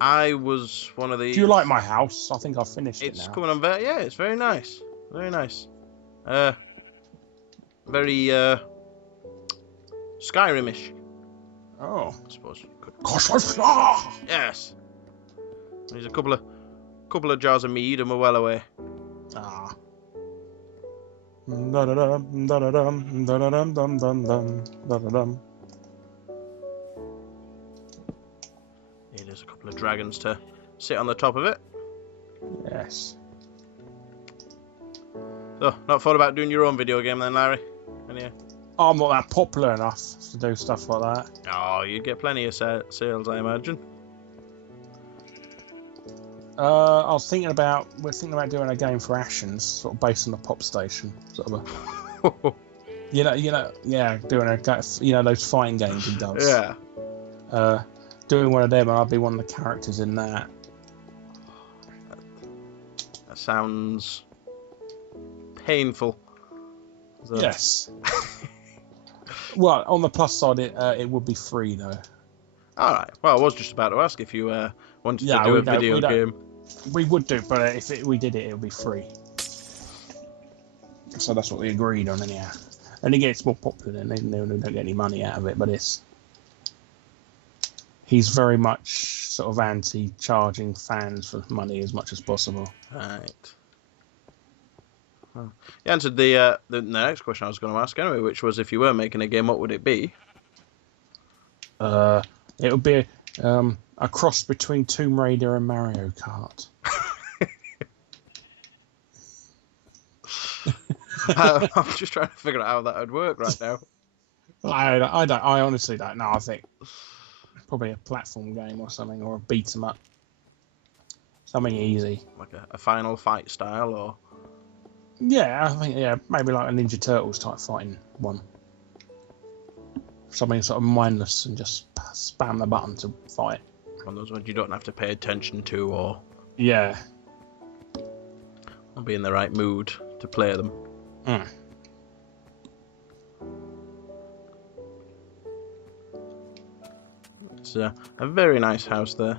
I was one of the... Do you like my house? I think I've finished it now. It's coming on very... Yeah, it's very nice. Very nice. Very Skyrim-ish. Oh. I suppose. Yes. There's a couple of jars of mead and we're well away. Ah. Da-da-dum, da-da-dum, da-da-dum, dum, dum, dum, da-da-dum. There's a couple of dragons to sit on the top of it. Yes. So, not thought about doing your own video game then, Larry? Anyway. I'm not that popular enough to do stuff like that. Oh, you'd get plenty of sales, I imagine. We're thinking about doing a game for Ashens, sort of based on the Pop Station, sort of a, doing those fighting games he does. Yeah. Doing one of them, and I'd be one of the characters in that. That sounds painful. So... Yes. Well, on the plus side, it would be free though. All right. Well, I was just about to ask if you wanted to do a video game. We would do, but we did it, it would be free. So that's what we agreed on, anyhow. And it gets more popular, and then they don't get any money out of it. But he's very much sort of anti-charging fans for money as much as possible. Right. Well, you answered the next question I was going to ask anyway, which was if you were making a game, what would it be? It would be a cross between Tomb Raider and Mario Kart. I'm just trying to figure out how that would work right now. I honestly don't know. I think probably a platform game or something, or a beat 'em up. Something easy. Like a Final Fight style, or? Yeah, I think maybe like a Ninja Turtles type fighting one. Something sort of mindless and just spam the button to fight. One of those ones you don't have to pay attention to, or yeah, be in the right mood to play them. Mm. It's a very nice house there.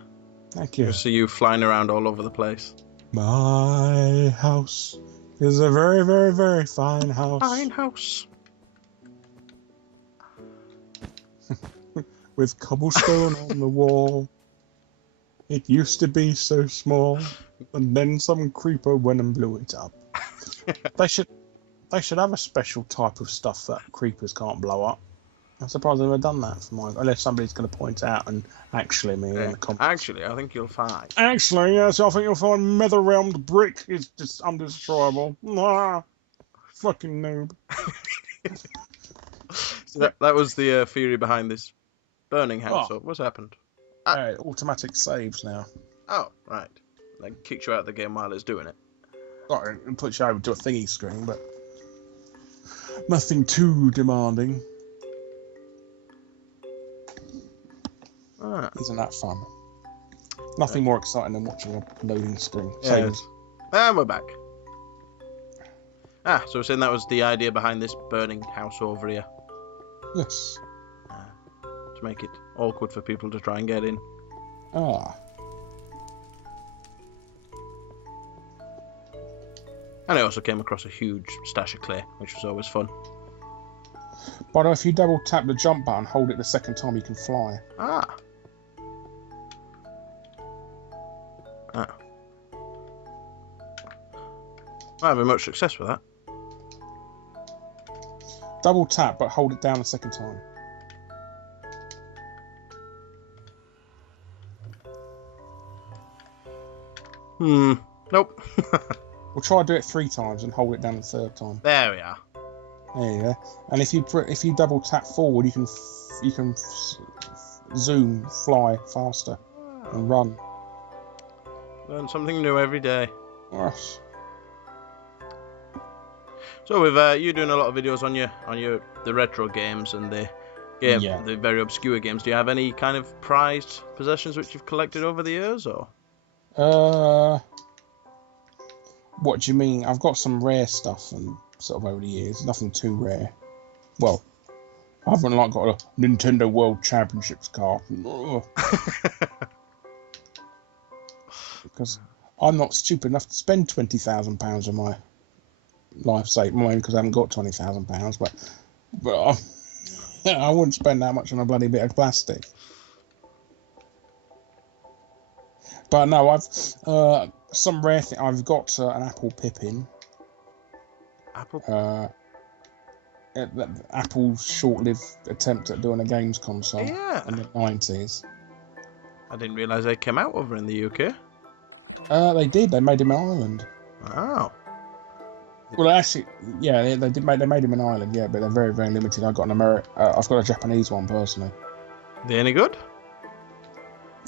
Thank you. I see you flying around all over the place. My house is a very, very, very fine house. Fine house. With cobblestone on the wall. It used to be so small, and then some creeper went and blew it up. They should have a special type of stuff that creepers can't blow up. I'm surprised they've never done that for mine, unless somebody's going to point out and actually me in the comments. Actually, I think you'll find. Actually, yes, I think you'll find Netherrealm brick is just undestroyable. Ah, fucking noob. So that was the theory behind this burning house. So what's happened? Automatic saves now. Oh, right. Like kicks you out of the game while it's doing it. Oh, it puts you over to a thingy screen, but nothing too demanding. Ah. Isn't that fun? Nothing more exciting than watching a loading screen. Yes. And we're back. So we're saying that was the idea behind this burning house over here. Yes. To make it awkward for people to try and get in. Ah. And I also came across a huge stash of clay, which was always fun. But if you double tap the jump button, hold it the second time, you can fly. Ah. Not having much success with that. Double tap, but hold it down the second time. Nope. We'll try to do it 3 times and hold it down the third time. There we are. There you go. And if you double tap forward, you can zoom, fly faster, and run. Learn something new every day. Yes. So with you doing a lot of videos on the retro games and the very obscure games, do you have any kind of prized possessions which you've collected over the years, or? What do you mean? I've got some rare stuff and sort of over the years, nothing too rare. Well, I haven't got a Nintendo World Championships card. Because I'm not stupid enough to spend £20,000 on my life saving, because I haven't got £20,000, but I wouldn't spend that much on a bloody bit of plastic. But no, I've some rare thing. I've got an Apple Pippin. Apple. Apple's short-lived attempt at doing a games console in the 90s. I didn't realise they came out over in the UK. They did. They made him in Ireland. Oh. Well, actually, yeah, they made him in Ireland, yeah, but they're very, very limited. I've got I've got a Japanese one personally. They any good?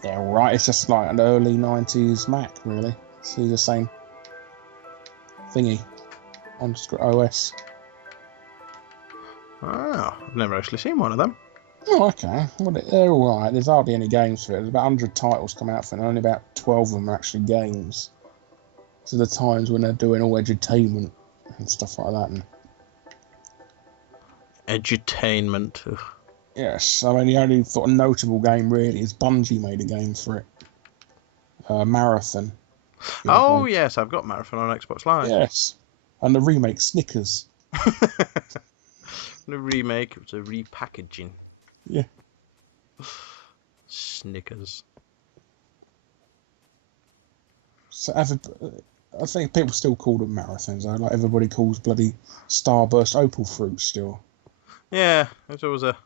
Yeah, all right. It's just like an early 90s Mac, really. See the same thingy on OS. Oh, I've never actually seen one of them. Oh, okay. Well, they're all right. There's hardly any games for it. There's about 100 titles come out for it, and only about 12 of them are actually games. So the times when they're doing all edutainment and stuff like that. And edutainment. Ugh. Yes, I mean the only sort of notable game really is Bungie made a game for it. Marathon. You ever Oh played? yes, I've got Marathon on Xbox Live. Yes. And the remake Snickers. The remake, it was a repackaging. Yeah. Snickers. So I think people still call them marathons. Though. Like everybody calls bloody Starburst Opal Fruit still. Yeah, it was a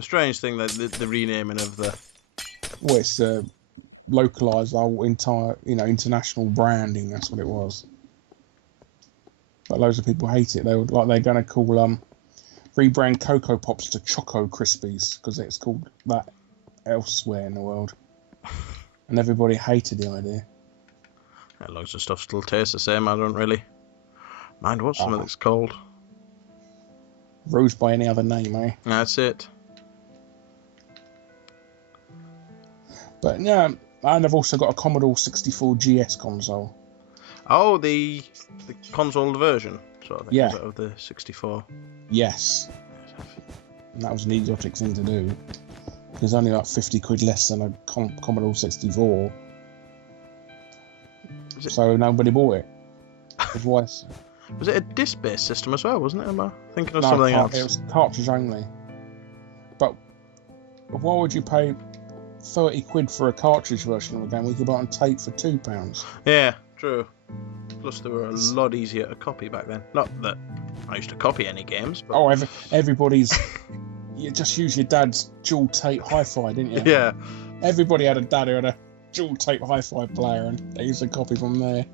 strange thing that the renaming of the. Well, it's localized the whole entire, international branding. That's what it was. But loads of people hate it. They're going to call rebrand Cocoa Pops to Choco Krispies because it's called that elsewhere in the world, and everybody hated the idea. Yeah, loads of stuff still tastes the same. I don't really mind what something that's called. Rose by any other name, eh? That's it. But yeah, and I've also got a Commodore 64 GS console. Oh, the console version, sort of thing. Yeah. Was it, of the 64. Yes. And that was an idiotic thing to do. It was only like 50 quid less than a Commodore 64. So nobody bought it. Was it a disc-based system as well, wasn't it? Am I thinking of something else? It was cartridge only. But why would you pay 30 quid for a cartridge version of a game? We could buy it on tape for £2. Yeah, true. Plus, they were a lot easier to copy back then. Not that I used to copy any games, but... Oh, everybody's... You just use your dad's dual tape hi-fi, didn't you? Yeah. Everybody had a dad who had a dual tape hi-fi player, and they used to copy from there.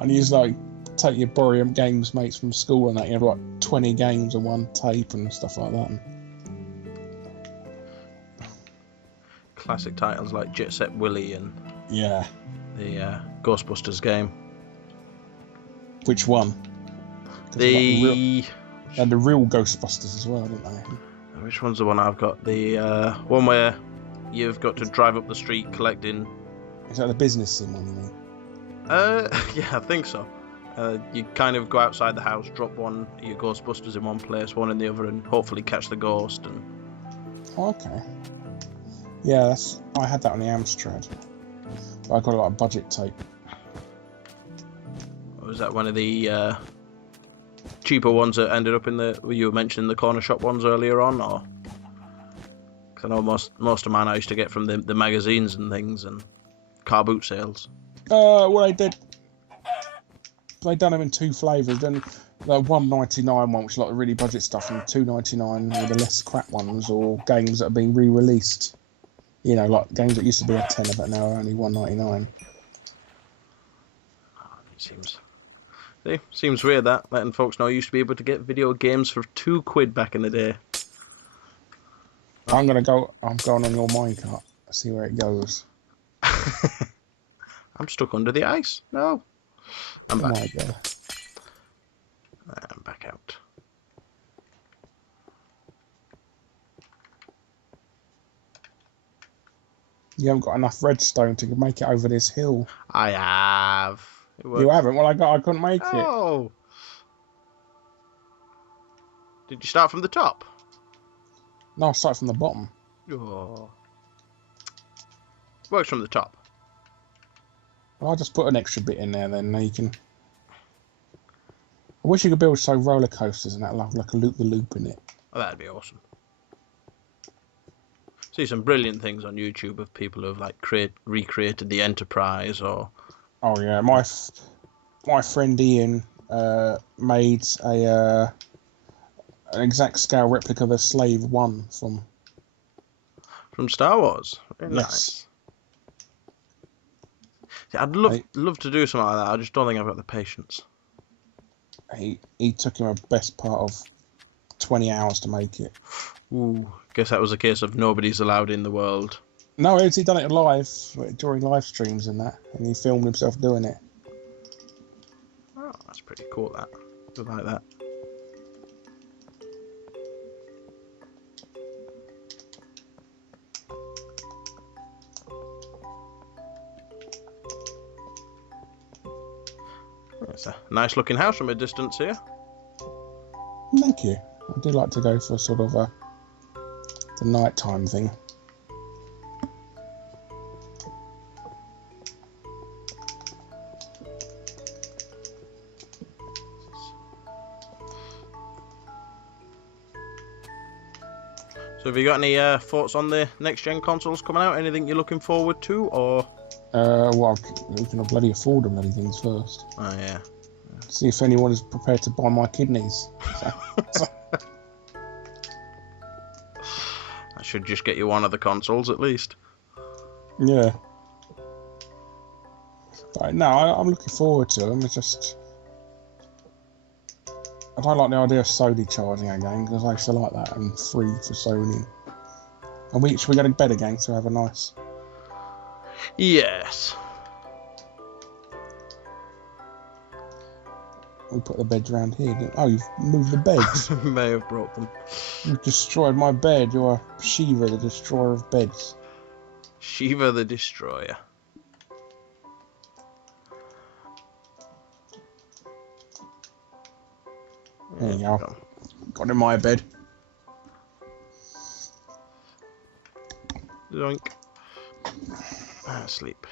And you used to take your borrow games mates from school and that. You have like 20 games on one tape and stuff like that. Classic titles like Jet Set Willy and Yeah. the Ghostbusters game. Which one? The real Ghostbusters as well, didn't they? Which one's the one I've got? The one where you've got to drive up the street collecting. Is that the business sim one, you mean? Yeah, I think so. You kind of go outside the house, drop one of your Ghostbusters in one place, one in the other, and hopefully catch the ghost. And Oh, okay. Yeah, I had that on the Amstrad. But I got a budget tape. was that one of the cheaper ones that ended up in the? You were mentioning the corner shop ones earlier on, or? Because I know most of mine I used to get from the magazines and things and car boot sales. Well, they done them in two flavours. Then the $1.99 one, which is like the really budget stuff, and $2.99 were the less crap ones, or games that are being re-released. You know, like games that used to be a tenner but now are only $1.99. Seems weird that letting folks know you used to be able to get video games for £2 back in the day. I'm going on your minecart. See where it goes. I'm stuck under the ice. No. I'm back. My God. I'm back out. You haven't got enough redstone to make it over this hill. I have. You haven't? Well, I couldn't make it. Oh. Did you start from the top? No, I started from the bottom. Oh. Works from the top. Well, I'll just put an extra bit in there then. Now you can... I wish you could build roller coasters and that like a loop-the-loop in it. Oh, that'd be awesome. See some brilliant things on YouTube of people who have recreated the Enterprise or... Oh yeah, my friend Ian made an exact scale replica of a Slave 1 from Star Wars. Very yes. Nice. See, I'd love to do something like that. I just don't think I've got the patience. He took him a best part of 20 hours to make it. Ooh, guess that was a case of nobody's allowed in the world. No, he done it live during live streams and that, and he filmed himself doing it. Oh, that's pretty cool. That I like that. It's a nice looking house from a distance here. Thank you. I do like to go for sort of the nighttime thing. So have you got any thoughts on the next gen consoles coming out? Anything you're looking forward to, or? Well, we can bloody afford them bloody things first. Oh yeah. See if anyone is prepared to buy my kidneys. I should just get you one of the consoles at least. Yeah. But no, I'm looking forward to them. It's just I don't like the idea of Sony charging our game because I used to like that and free for Sony. And we get a better game to have a nice. Yes. We put the beds around here. Oh, you've moved the beds. May have broke them. You've destroyed my bed. You're Shiva, the destroyer of beds. Shiva the Destroyer. There you go. Got in my bed. Zoink. Sleep.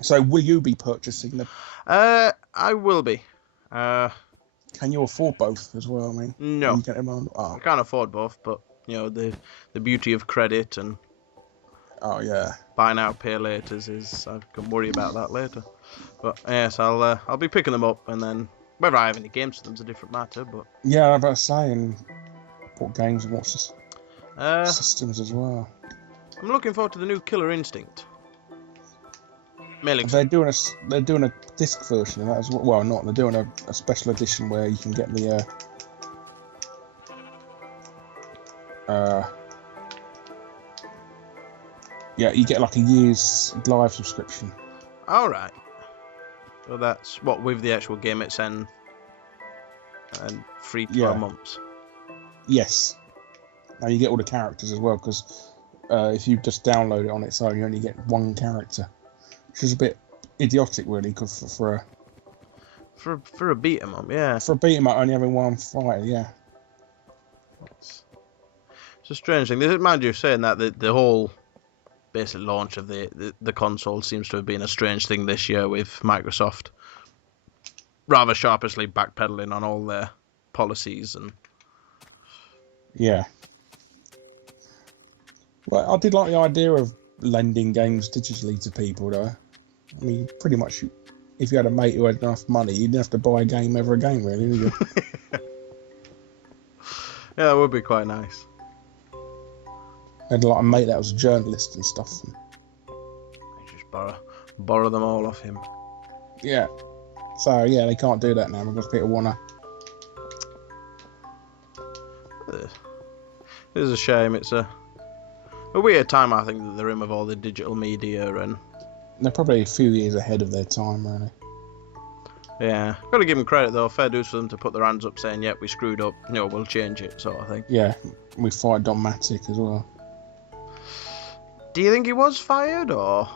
So, will you be purchasing them? I will be. Can you afford both as well? I mean, No. You get them on. I can't afford both, but you know the beauty of credit and Oh yeah. buy now pay later is I can worry about that later. But yes, I'll be picking them up, and then whether I have any games for them is a different matter. But Yeah, I'm about to say, and what games and what uh, systems as well. I'm looking forward to the new Killer Instinct. Mainly, They're doing a disc version of that as well. Well, not. They're doing a special edition where you can get the yeah, you get like a year's live subscription. all right. So that's what with the actual game it's and free 12 months. Yes. Now you get all the characters as well because if you just download it on its own, you only get one character, which is a bit idiotic, really. Because for a beat 'em up, yeah. a beat 'em up, only having one fighter, yeah. It's a strange thing. Mind you, saying that the whole basic launch of the console seems to have been a strange thing this year with Microsoft rather sharply backpedaling on all their policies and. Yeah. Well, I did like the idea of lending games digitally to people, though. I mean, pretty much, if you had a mate who had enough money, you didn't have to buy a game every game, really, would you? Yeah, that would be quite nice. I had like a mate that was a journalist and stuff. And, You just borrow them all off him. yeah. So, yeah, they can't do that now because people want to... It is a shame. It's a weird time, I think, that they're in with all the digital media and. They're probably a few years ahead of their time, really. Yeah, got to give them credit though. Fair dues for them to put their hands up, saying, "Yep, we screwed up. No, we'll change it," sort of thing. Yeah, we fired Don Matic as well. Do you think he was fired, or?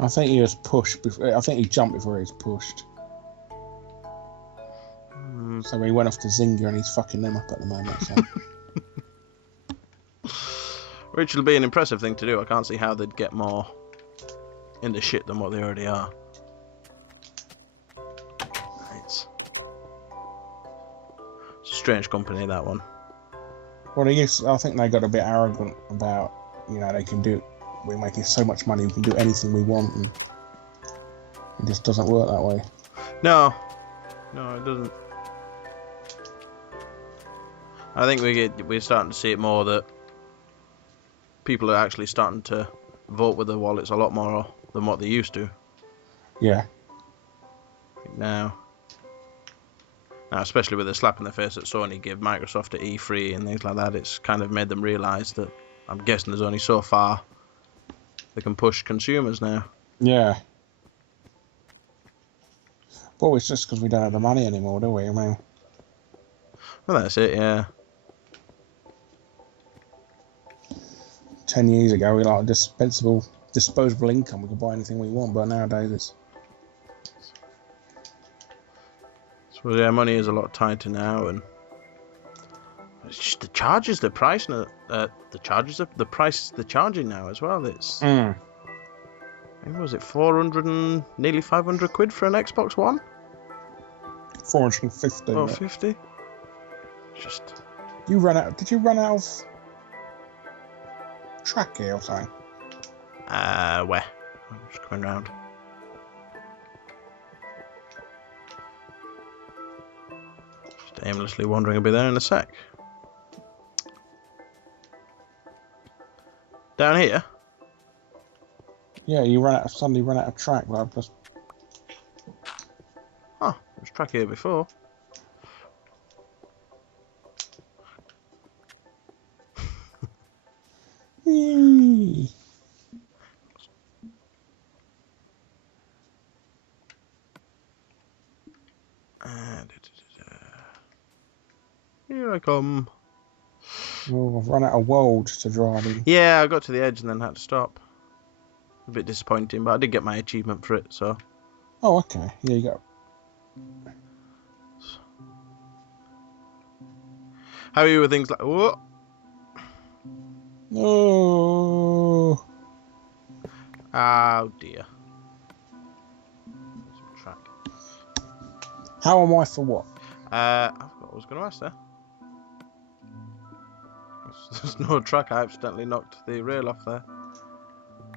I think he was pushed. I think he jumped before he was pushed. So he went off to Zynga and he's fucking them up at the moment. So. Which will be an impressive thing to do. I can't see how they'd get more in the shit than what they already are. It's a strange company, that one. Well, I think they got a bit arrogant about, they can do. We're making so much money, we can do anything we want, and it just doesn't work that way. No, it doesn't. I think we're starting to see it more that people are actually starting to vote with their wallets a lot more than what they used to. Yeah. Now, especially with the slap in the face that Sony gave Microsoft at E3 and things like that, it's kind of made them realise that I'm guessing there's only so far they can push consumers now. Yeah. Well, it's just because we don't have the money anymore, do we? I mean, Well, that's it, yeah. 10 years ago, we had disposable income. We could buy anything we want, but nowadays it's... So yeah, money is a lot tighter now, and it's just the charges, the price, the price they're charging now as well. It's I think, was it 400 and nearly 500 quid for an Xbox One? 450. Or 50? Just Did you run out of track here or something? Where? I'm just coming round. Just aimlessly wandering. I'll be there in a sec. Down here? Yeah, you suddenly run out of track. Like, just... Oh, there's track here before. Whee! Here I come. Well, I've run out of world to drive in. Yeah, I got to the edge and then had to stop. A bit disappointing, but I did get my achievement for it, so. Oh, okay. Yeah, you go. How are you with things like... Whoa! Oh, Oh, dear. Some track. how am I for what? I forgot what I was going to ask there. There's no track. I accidentally knocked the rail off there.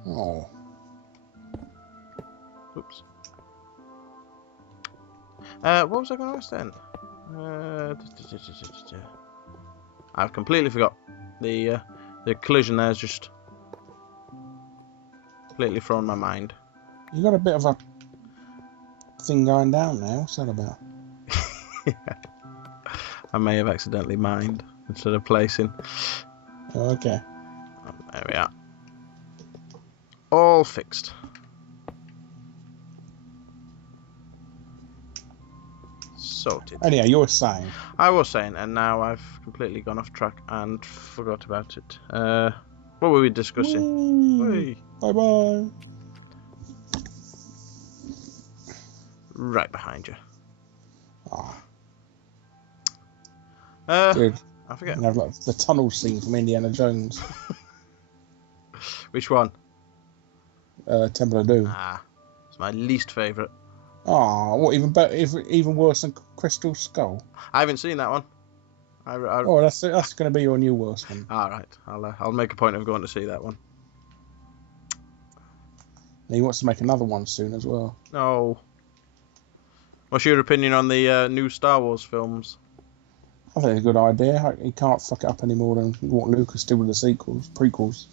Oh, Oops. What was I going to ask then? I've completely forgot. The collision there has just completely thrown my mind. you got a bit of a thing going down now. What's that about? I may have accidentally mined instead of placing. Oh, okay. There we are. All fixed. Sorted. Anyhow, you were saying. I was saying, and now I've completely gone off track and forgot about it. What were we discussing? Whee. Bye bye. Right behind you. Oh, dude. I forget. You know, like the tunnel scene from Indiana Jones. Which one? Temple of Doom. Ah, it's my least favourite. Oh, what, even better, even worse than Crystal Skull? I haven't seen that one. Oh, that's going to be your new worst one. All right, I'll make a point of going to see that one. And he wants to make another one soon as well. No. What's your opinion on the new Star Wars films? I think it's a good idea. He can't fuck it up any more than what Lucas did with the prequels.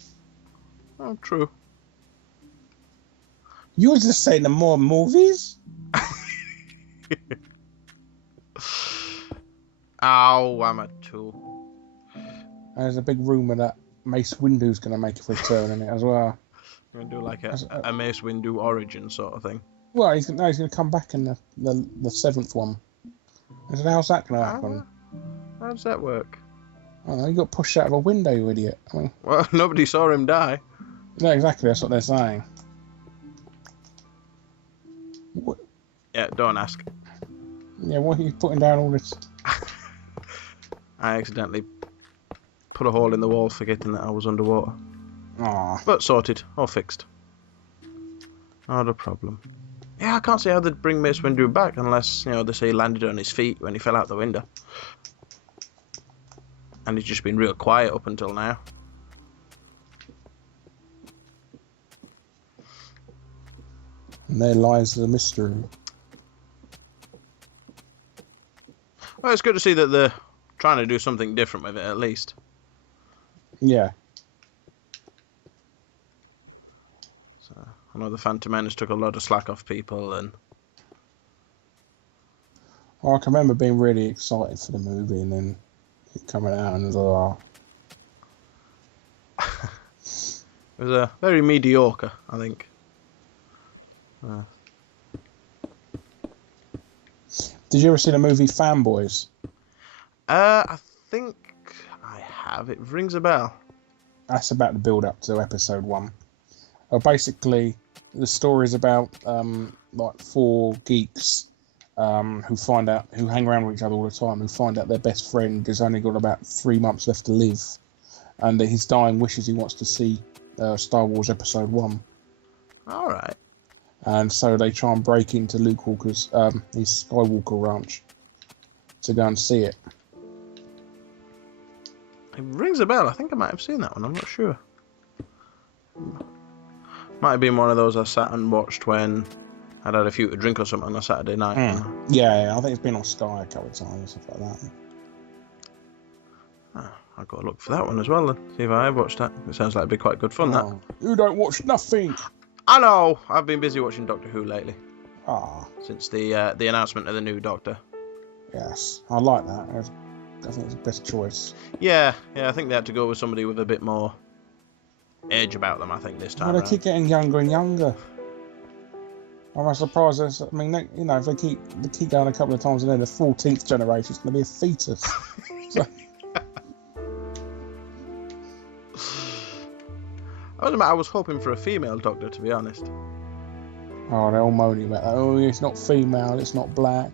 Oh, true. You were just saying the more movies? Ow, I'm a tool. There's a big rumour that Mace Windu's going to make a return in it as well. You're going to do like a Mace Windu origin sort of thing. Well, he's going to come back in the seventh one. I said, how's that going to happen? How does that work? I don't know, you got pushed out of a window, you idiot. I mean, Well, nobody saw him die. no, exactly, that's what they're saying. What? Yeah, don't ask. Yeah, why are you putting down all this? I accidentally put a hole in the wall forgetting that I was underwater. Aw. But sorted, all fixed. Not a problem. Yeah, I can't see how they'd bring Mace Windu back unless, they say he landed on his feet when he fell out the window. And he's just been real quiet up until now. And there lies the mystery. Well, it's good to see that they're trying to do something different with it, at least. Yeah. So, I know the Phantom Menace took a lot of slack off people, and... Well, I can remember being really excited for the movie and then it coming out and it was It was very mediocre, I think. Did you ever see the movie Fanboys? I think I have. It rings a bell. That's about the build up to episode 1. Basically, the story is about like 4 geeks who hang around with each other all the time, who find out their best friend has only got about 3 months left to live, and his dying wishes he wants to see Star Wars Episode 1. All right. And so they try and break into Luke Walker's his Skywalker ranch to go and see it. It rings a bell. I think I might have seen that one. I'm not sure. Might have been one of those I sat and watched when I'd had a few to drink or something on a Saturday night. Yeah, I think it's been on Sky a couple of times and stuff like that. I've got to look for that one as well then. See if I have watched that. It sounds like it'd be quite good fun, that. You don't watch nothing. I know. I've been busy watching Doctor Who lately. Since the announcement of the new Doctor. Yes, I like that. I think it's the best choice. Yeah, I think they had to go with somebody with a bit more edge about them, I think, this time. Well, they keep getting younger and younger. I'm surprised. I mean, if they keep going a couple of times, and then the 14th generation is going to be a fetus. So. I was hoping for a female Doctor, to be honest. Oh, they're all moaning about that. Oh, it's not female, it's not black,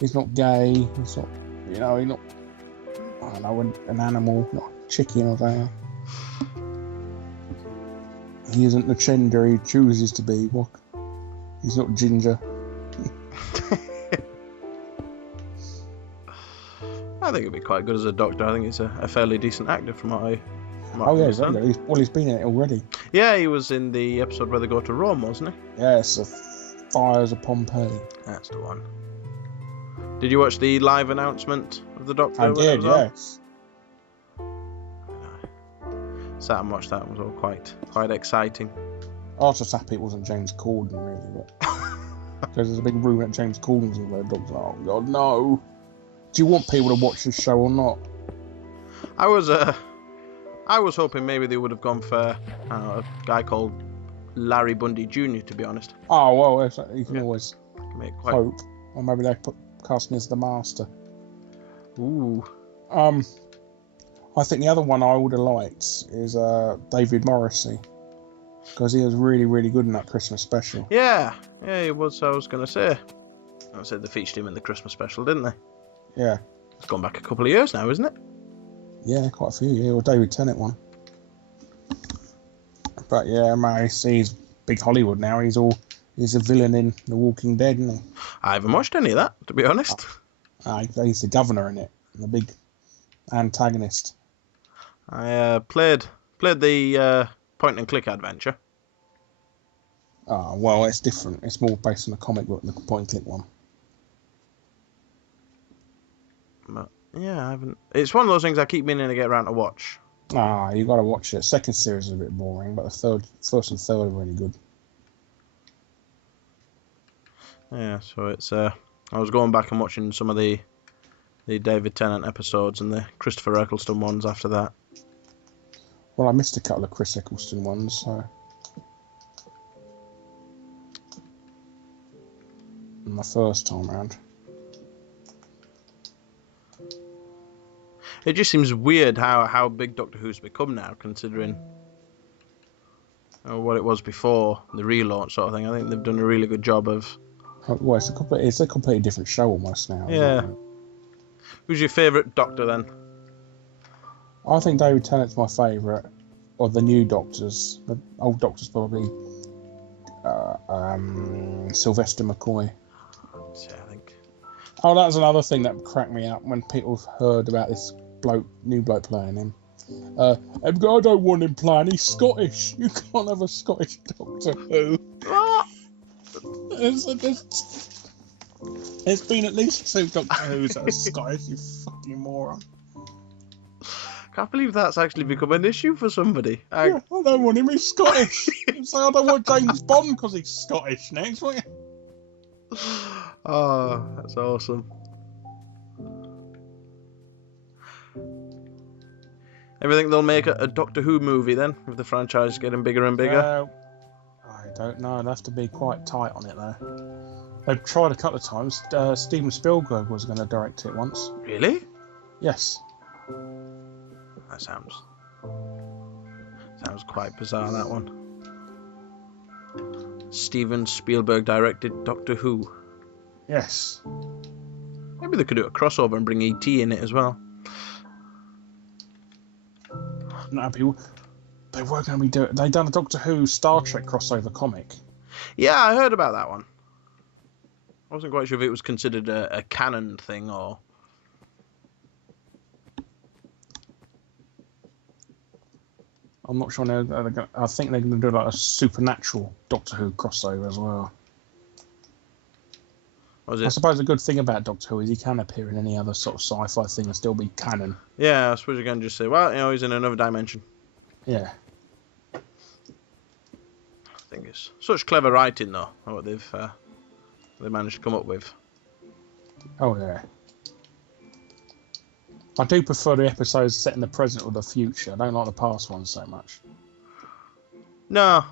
it's not gay, it's not, he's not, I don't know, an animal, not a chicken or something. He isn't the gender he chooses to be. What? He's not ginger. I think it'd be quite good as a Doctor. I think he's a fairly decent actor from what I... Oh yeah, exactly. He's been in it already. Yeah, he was in the episode where they go to Rome, wasn't he? Yes, the Fires of Pompeii. That's the one. Did you watch the live announcement of the Doctor? I did, yes. Sat and watched that. It was all quite exciting. I was just happy it wasn't James Corden, really, but because there's a big rumour that James Corden's in the Doctor. Oh God, no! Do you want people to watch this show or not? I was hoping maybe they would have gone for a guy called Larry Bundy Jr., to be honest. Oh, well, you can always hope. Or maybe they cast him as the Master. Ooh. I think the other one I would have liked is David Morrissey. Because he was really, really good in that Christmas special. Yeah, he was, I was going to say. I said they featured him in the Christmas special, didn't they? Yeah. It's gone back a couple of years now, isn't it? Yeah, quite a few. Yeah, or David Tennant one. But yeah, he's big Hollywood now. He's a villain in The Walking Dead, isn't he? I haven't watched any of that, to be honest. He's the governor in it, the big antagonist. I played the point and click adventure. Well, it's different. It's more based on the comic book than the point and click one. But yeah, I haven't. It's one of those things I keep meaning to get around to watch. You got to watch it. Second series is a bit boring, but the first and third are really good. Yeah, so it's I was going back and watching some of the David Tennant episodes and the Christopher Eccleston ones after that. Well, I missed a couple of Chris Eccleston ones, so my first time round. It just seems weird how big Doctor Who's become now, considering what it was before the relaunch sort of thing. I think they've done a really good job of. Well, it's a completely different show almost now. Yeah. Who's your favourite Doctor then? I think David Tennant's my favourite. Or the new Doctors. The old Doctors probably Sylvester McCoy. Yeah, I think. Oh, that's another thing that cracked me up when people heard about this new bloke playing him. I don't want him playing. He's Scottish. You can't have a Scottish Doctor Who. There's been at least 2 Doctor Who's that are Scottish. You fucking moron. Can't believe that's actually become an issue for somebody. Yeah, I don't want him. He's Scottish. So I don't want James Bond because he's Scottish next, will you? Oh, that's awesome. Everything they'll make a Doctor Who movie then, with the franchise getting bigger and bigger? I don't know. They'll have to be quite tight on it though. They've tried a couple of times. Steven Spielberg was going to direct it once. Really? Yes. That sounds quite bizarre, that one. Steven Spielberg directed Doctor Who. Yes. Maybe they could do a crossover and bring E.T. in it as well. No, they were going to be doing. They done a Doctor Who Star Trek crossover comic. Yeah, I heard about that one. I wasn't quite sure if it was considered a canon thing or. I'm not sure. I think they're going to do like a supernatural Doctor Who crossover as well. Was I it? suppose the good thing about Doctor Who is he can appear in any other sort of sci-fi thing and still be canon. Yeah, I suppose you can just say, well, you know, he's in another dimension. Yeah. I think it's such clever writing, though, what they managed to come up with. Oh yeah. I do prefer the episodes set in the present or the future. I don't like the past ones so much. No,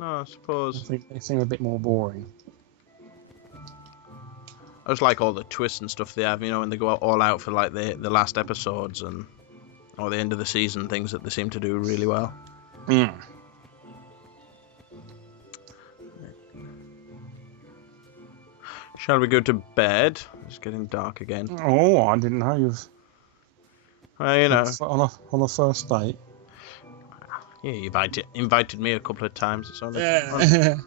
I suppose. I think they seem a bit more boring. I just like all the twists and stuff they have, you know, when they go all out for like the last episodes or the end of the season, things that they seem to do really well. Mm. Shall we go to bed? It's getting dark again. Oh, I didn't know you've Well, you know, on a first date. yeah, you invited me a couple of times. It's only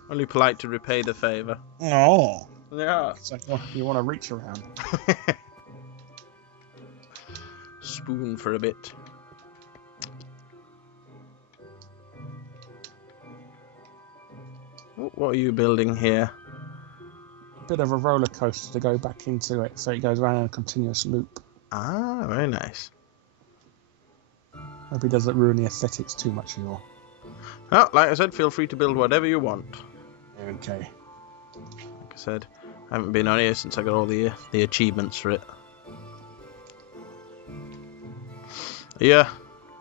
only polite to repay the favour. Oh. Yeah. So you want to reach around. Spoon for a bit. What are you building here? Bit of a roller coaster to go back into it, so it goes around in a continuous loop. Ah, very nice. Hope he doesn't ruin the aesthetics too much, you all. Oh, like I said, feel free to build whatever you want. Okay. Like I said, I haven't been on here since I got all the achievements for it. Yeah,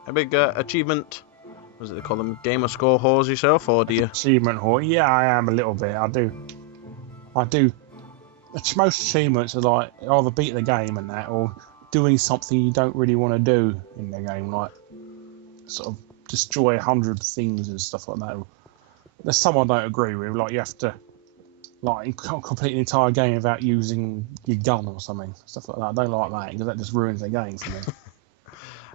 a big achievement. What do they call them? Gamer score whores yourself, or do you? Achievement whore. Yeah, I am a little bit. I do. Most achievements are like either beat the game and that, or doing something you don't really want to do in the game, like sort of destroy 100 things and stuff like that. There's some I don't agree with, like you have to complete an entire game without using your gun or something, stuff like that. I don't like that because that just ruins the game for me.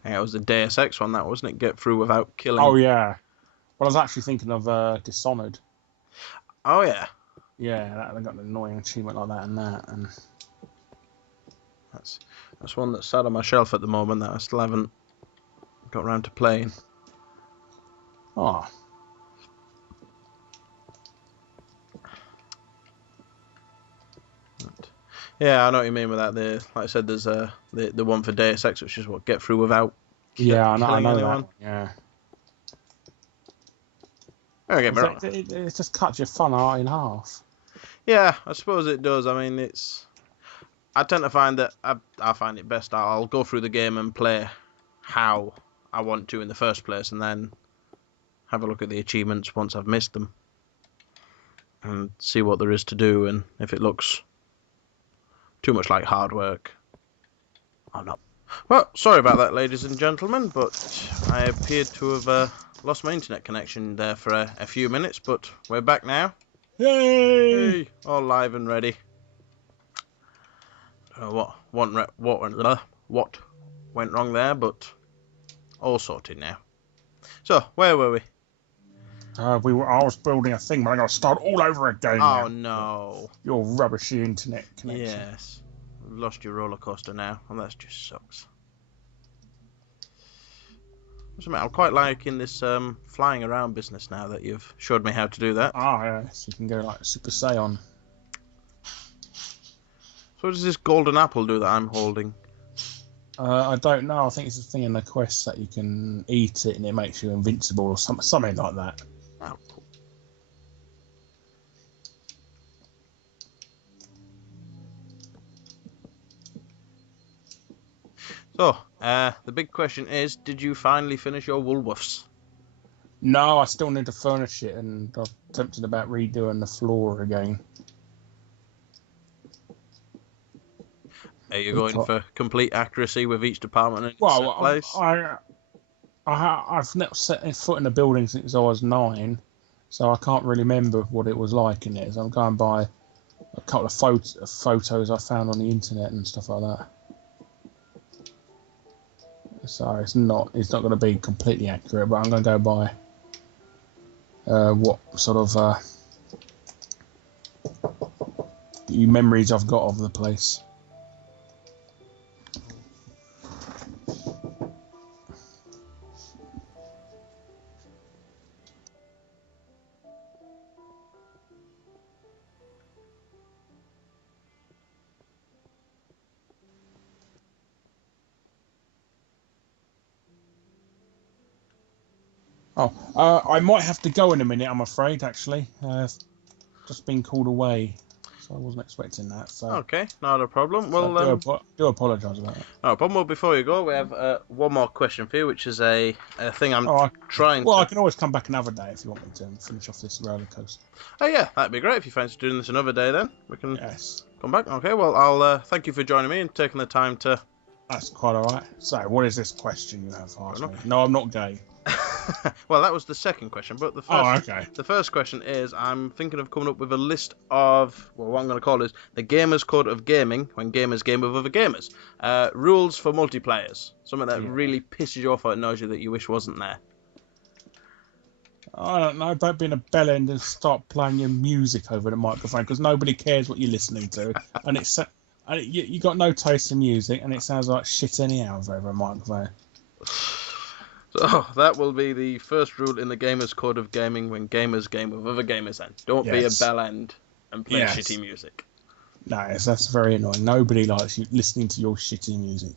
Yeah, it was the Deus Ex one, that wasn't it? Get through without killing. Oh yeah. Well, I was actually thinking of Dishonored. Oh yeah. Yeah, they got an annoying achievement like that, and that's one that's sat on my shelf at the moment that I still haven't got around to playing. Oh. Yeah, I know what you mean with that. Like I said, there's the one for Deus Ex, which is what get through without I know killing anyone. that. Yeah. It It just cuts your fun in half. Yeah, I suppose it does. I mean, I tend to find that I find it best. I'll go through the game and play how I want to in the first place, and then have a look at the achievements once I've missed them, and see what there is to do, and if it looks too much like hard work, I'll not. Well, sorry about that, ladies and gentlemen, but I appeared to have lost my internet connection there for a few minutes, but we're back now. Yay! Hey, all live and ready. What went wrong there, but all sorted now. So, where were we? I was building a thing, but I got to start all over again. Oh now. no! Your rubbishy internet connection. Yes, you've lost your roller coaster now, and that just sucks. I'm quite liking this flying around business now that you've showed me how to do that. Ah, yes, you can go like Super Saiyan. So what does this golden apple do that I'm holding? I don't know. I think it's a thing in the quest that you can eat it and it makes you invincible or something like that. Oh, cool. So, the big question is, did you finally finish your Woolworths? No, I still need to furnish it, and I'm tempted about redoing the floor again. Are you going for complete accuracy with each department in its Well, place? I've never set foot in a building since I was 9, so I can't really remember what it was like in it. So I'm going by a couple of photos I found on the internet and stuff like that. So it's not going to be completely accurate, but I'm going to go by what sort of the memories I've got of the place. Oh, I might have to go in a minute, I'm afraid, actually. Just been called away, so I wasn't expecting that. So, Okay, not a problem. so Well, I do apologise about that. no problem. Well, before you go, we have one more question for you, which is a thing I'm trying Well, to... I can always come back another day if you want me to and finish off this roller coaster. Oh, yeah, that'd be great if you fancy doing this another day then. We can Yes. come back. Okay, well, I'll thank you for joining me and taking the time to... That's quite alright. So, what is this question you have asked me? No, I'm not gay. Well, that was the second question, but the first, Oh, okay. the first question is, I'm thinking of coming up with a list of, well, what I'm going to call is the Gamers Code of Gaming, when gamers game with other gamers. Rules for multiplayers. Something that really pisses you off or annoys you that you wish wasn't there. I don't know, don't be in a bell end and start playing your music over the microphone, because nobody cares what you're listening to. And you got no taste in music, and it sounds like shit anyhow over a microphone. So that will be the first rule in the Gamers Code of Gaming when gamers game with other gamers then. Don't be a bell end and play shitty music. No, that's very annoying. Nobody likes you listening to your shitty music.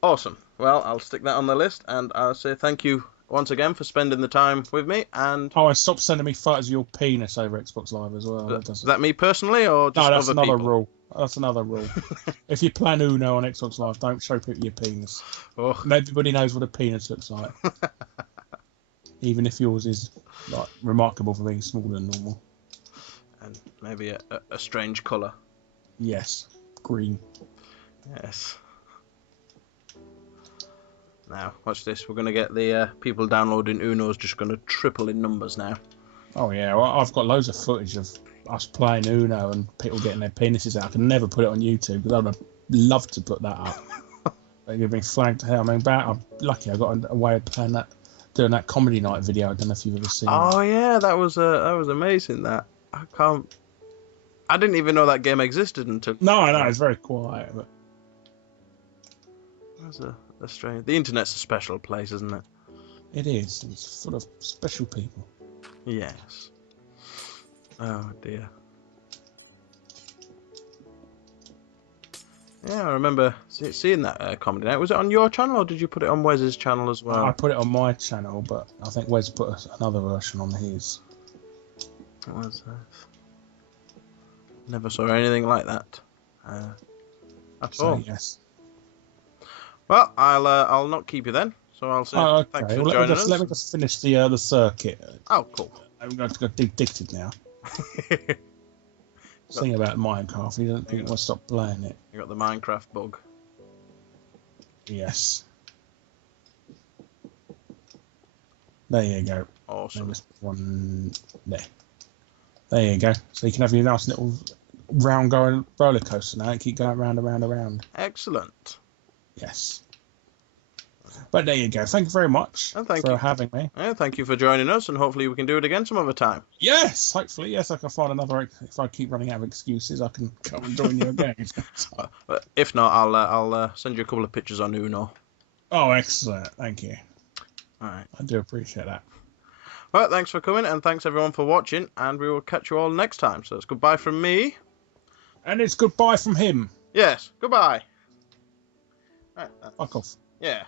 Awesome. Well, I'll stick that on the list, and I'll say thank you once again for spending the time with me. And and stop sending me photos of your penis over Xbox Live as well. Is that me personally, or just that's other another people? rule. That's another rule. If you plan Uno on Xbox Live, don't show people your penis. Oh. And everybody knows what a penis looks like. Even if yours is like remarkable for being smaller than normal. And maybe a strange colour. Yes. Green. Yes. Now, watch this. We're going to get the people downloading Uno's just going to triple in numbers now. Oh, yeah. Well, I've got loads of footage of us playing Uno and people getting their penises out. I can never put it on YouTube because I would have loved to put that up. But you've been flagged to hell. I mean, I'm lucky I got a way of playing that, doing that comedy night video. I don't know if you've ever seen Oh, yeah. That was amazing, that. I didn't even know that game existed until... No, I know. It's very quiet, but... That's a strange... The internet's a special place, isn't it? It is. It's full of special people. Yes. Oh, dear. Yeah, I remember seeing that comedy night. Was it on your channel, or did you put it on Wes's channel as well? I put it on my channel, but I think Wes put another version on his. What was that? Never saw anything like that. At all. Yes. Well, I'll not keep you then. So I'll say thanks for joining us. Let me just finish the circuit. Oh, cool. I'm going to go addicted now. Thing about Minecraft, he doesn't think I want to stop playing it. You got the Minecraft bug. Yes. There you go. Awesome. One there. There you go. So you can have your nice little round going roller coaster now and keep going round and round and round. Excellent. Yes. But there you go. Thank you very much for having me. Yeah, thank you for joining us, and hopefully we can do it again some other time. Yes, hopefully. Yes, I can find another. If I keep running out of excuses, I can come and join you again. If not, I'll send you a couple of pictures on Uno. Oh, excellent. Thank you. All right. I do appreciate that. Well, thanks for coming, and thanks everyone for watching, and we will catch you all next time. So it's goodbye from me. And it's goodbye from him. Yes, goodbye. Fuck off. Yeah.